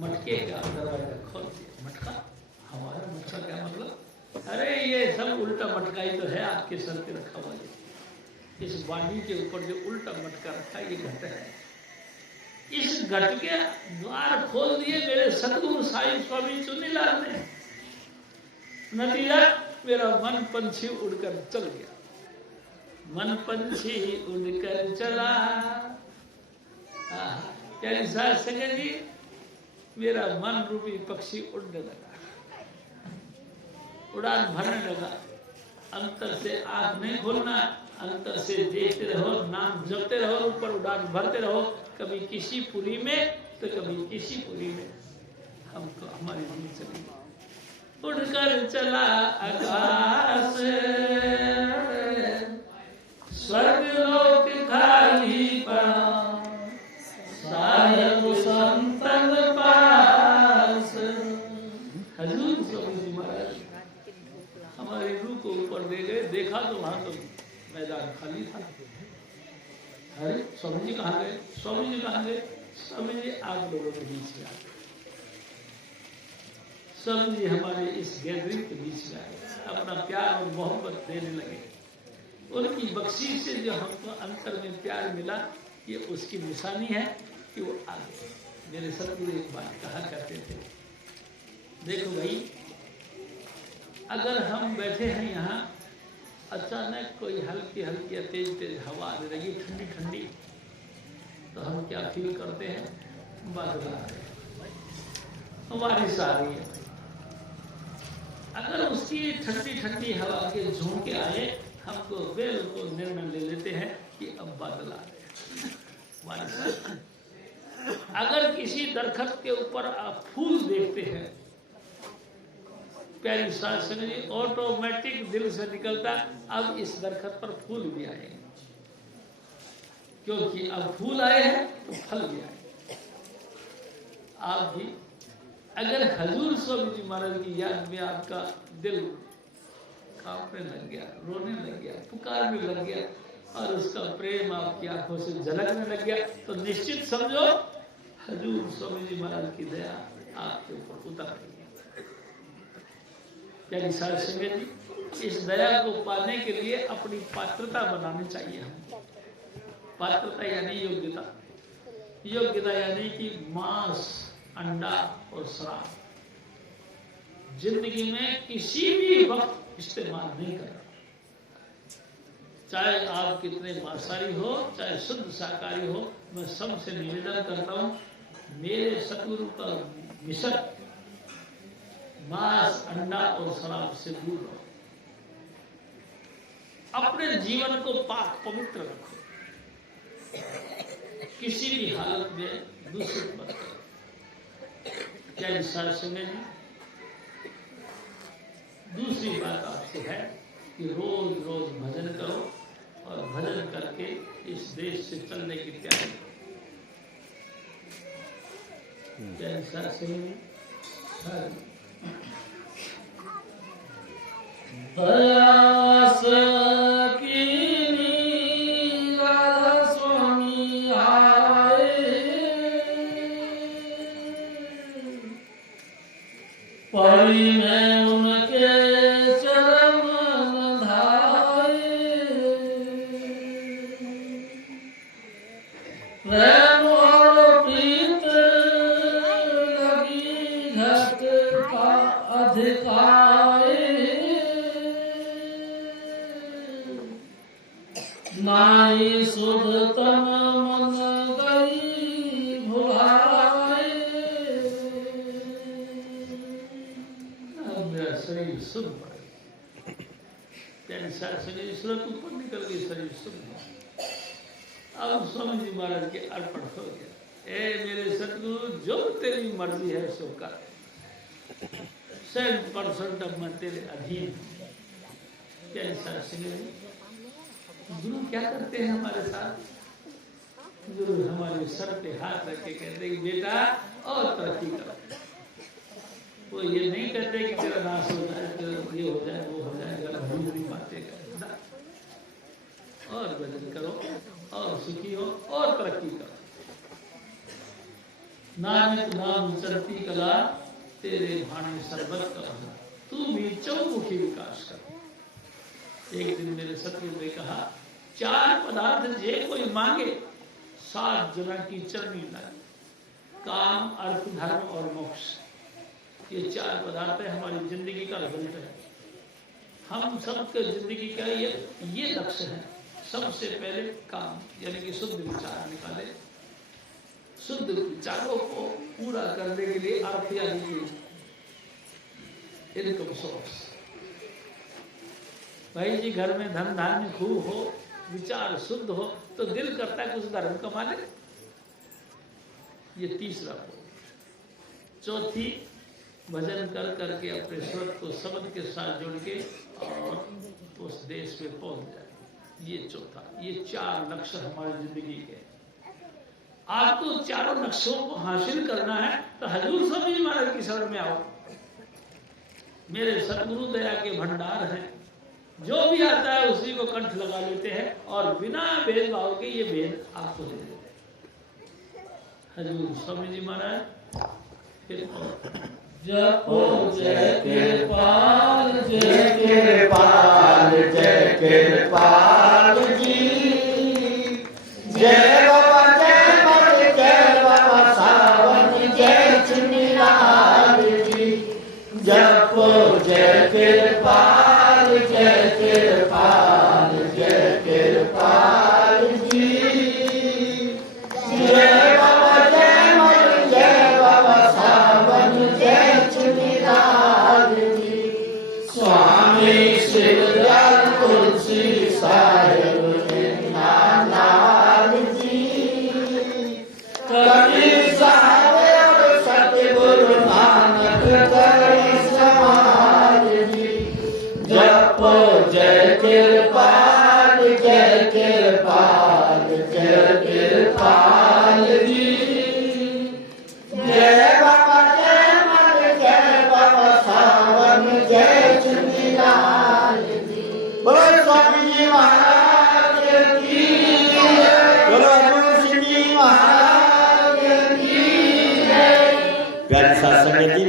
मटके का दरवाजा खोल दिया। मटका, हमारा मटका क्या मतलब? अरे ये सब उल्टा मटका ही तो है आपके सर पे रखा हुआ। इस वाणी के ऊपर जो उल्टा मटका रखा है, ये घट है। इस घट के द्वार खोल दिए मेरे सदगुरु साईं स्वामी चुन्नीलाल ने। नतीजा, मेरा मन पंछी उड़कर चल गया। मन पंछी उड़कर चला। यानी साथ संगत जी, मेरा मन रूपी पक्षी उड़ने लगा, उड़ान भरने लगा। अंतर से आंख नहीं खोलना, अंतर से देखते रहो, नाम जपते रहो, ऊपर उड़ान भरते रहो। कभी किसी पुरी में तो कभी किसी पुरी में हमको हमारी नींद चली। उड़कर चला आकाश, स्वर्ग लोक खाली पड़ा, सायब संतन पास। हजूर स्वामी जी महाराज हमारी रूह को ऊपर दे गए। देखा तो वहां तो मैदान खाली था। अरे स्वामी जी कहाँ गए? स्वामी जी कहाँ गए? स्वामी जी आप लोगों के बीच में आ गए। स्वामी जी हमारे इस गैदरिंग के बीच में आए, अपना प्यार और मोहब्बत देने लगे। उनकी बख्शीश से जो हमको अंतर में प्यार मिला, ये उसकी निशानी है कि वो आ गए। मेरे सदगुरु एक बात कहा करते थे, देखो भाई, अगर हम बैठे हैं यहाँ, अचानक कोई हल्की हल्की या तेज तेज हवा आने लगी, ठंडी ठंडी, तो हम क्या फील करते हैं? बादल आ रहे हैं, बारिश आ रही है। अगर उसकी ठंडी ठंडी हवा के झोंके आए, हमको बिल्कुल निर्णय ले लेते हैं कि अब बादल आ रहे हैं, बारिश आ रही है। अगर किसी दरख्त के ऊपर आप फूल देखते हैं, प्यारी साथ समझिए, ऑटोमेटिक दिल से निकलता, अब इस दरख्त पर फूल भी आएंगे, क्योंकि अब फूल आए हैं तो फल भी आए। आप भी अगर हजूर स्वामी जी महाराज की याद में आपका दिल कांपने लग गया, रोने लग गया, पुकारने लग गया, और उसका प्रेम आपकी आंखों से झलकने लग गया, तो निश्चित समझो हजूर स्वामी जी महाराज की दया आपके ऊपर उतर रही है। यानी सारे संगत जी, इस दया को पाने के लिए अपनी पात्रता बनानी चाहिए। हम पात्रता यानी योग्यता। योग्यता यानी कि मांस, अंडा और शराब जिंदगी में किसी भी वक्त इस्तेमाल नहीं करना। चाहे आप कितने मांसाहारी हो, चाहे शुद्ध शाकाहारी हो, मैं सबसे निवेदन करता हूं, मेरे सतगुरु का मिशन मांस, अंडा और शराब से दूर रहो। अपने जीवन को पाक पवित्र रखो, किसी भी हालत में दूषित मत करो। क्या इंसान सुने? दूसरी बात आपसे है कि रोज रोज भजन करो और भजन करके इस देश से चलने की तैयारी करो। क्या इंसान सुने? प्रयास कीनी राधा स्वामी आए, पड़ी में उनके चरण धाये, प्रेम और प्रीत लगी घट का अधिकाए, नाई सुध तन मन गई भुलाए। अब मेरा शरीर शुद्ध पड़े, कैंसर शरीर सूरत ऊपर निकल गई, शरीर शुद्ध। अब स्वामी जी महाराज के अर्पण हो गया। ए मेरे सतगुरु, जो तेरी मर्जी है सो कर, 100% अब मैं तेरे अधीन। कैंसर शरीर गुरु क्या करते हैं हमारे साथ? गुरु हमारे सर पे हाथ रख के कहते हैं कि बेटा और तरक्की करो। वो ये नहीं कहते कि तेरा नाश हो जाए, तेरा ये हो जाए, वो हो जाए, अगर भूल बातें करें। और भजन करो और सुखी हो और तरक्की करो। नानक नाम चलती कला, तेरे भाने सरबत का भला, तू भी चौमुखी विकास कर। एक दिन मेरे सतगुरु ने कहा, 4 पदार्थ जे कोई मांगे, 7 जना की चरनी लाए, काम, अर्थ, धर्म और मोक्ष। ये 4 पदार्थ है, हमारी जिंदगी का रिजल्ट है। हम सबके जिंदगी का ये लक्ष्य है। सबसे पहले काम यानी कि शुद्ध विचार निकाले। शुद्ध विचारों को पूरा करने के लिए अर्थ यानी कि इनकम सोर्स। भाई जी घर में धन धान्य खूब हो, विचार शुद्ध हो, तो दिल करता है कुछ धर्म कमा ले। ये तीसरा हो। चौथी, भजन कर करके अपने स्वर को शब्द के साथ जोड़ के और उस देश में पहुंच जाए। ये चौथा। ये 4 लक्ष्य हमारी जिंदगी के। आपको चारों लक्ष्यों को हासिल करना है तो हजूर स्वामी जी महाराज की शरण में आओ। मेरे सतगुरु दया के भंडार हैं, जो भी आता है उसी को कंठ लगा लेते हैं और बिना भेदभाव के ये भेद आपको दे देते हैं। हजूर स्वामी जी महाराज फिर जपो जय कृपाल, जय कृपाल, जय कृपाल जी, जय बाबा, जय मत, जय बाबा सावन, जय चुनिलाल जी। जपो जय कृपाल, जय कृपाल, जय कृपाल जी, जय बाबा, जय मत, जय बाबा सावन, जय चुनिलाल जी। स्वामी शिवदयाल तुलसी साहेब नानाल जी, कबीर साहेब और सतगुरु नानक करे समाज जी। जपो जय कृपाल, जय कृपाल, जय कृपाल जी, जय बाबा, जय मन, जय बाबा सावन, जय चुनिलाल जी। बोलो स्वामी जी महाराज की, बोलो गुरु जी महाराज की। प्यारे सत्संग जी,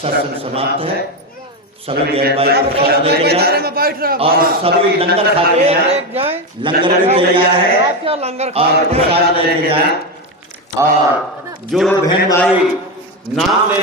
सत्संग समाप्त है। सभी बहन भाई प्रसाद लेके जाएं और सभी लंगर खा के जाएं। लंगर भी तैयार है और प्रसाद लेके जाएं। और जो बहन भाई नाम ले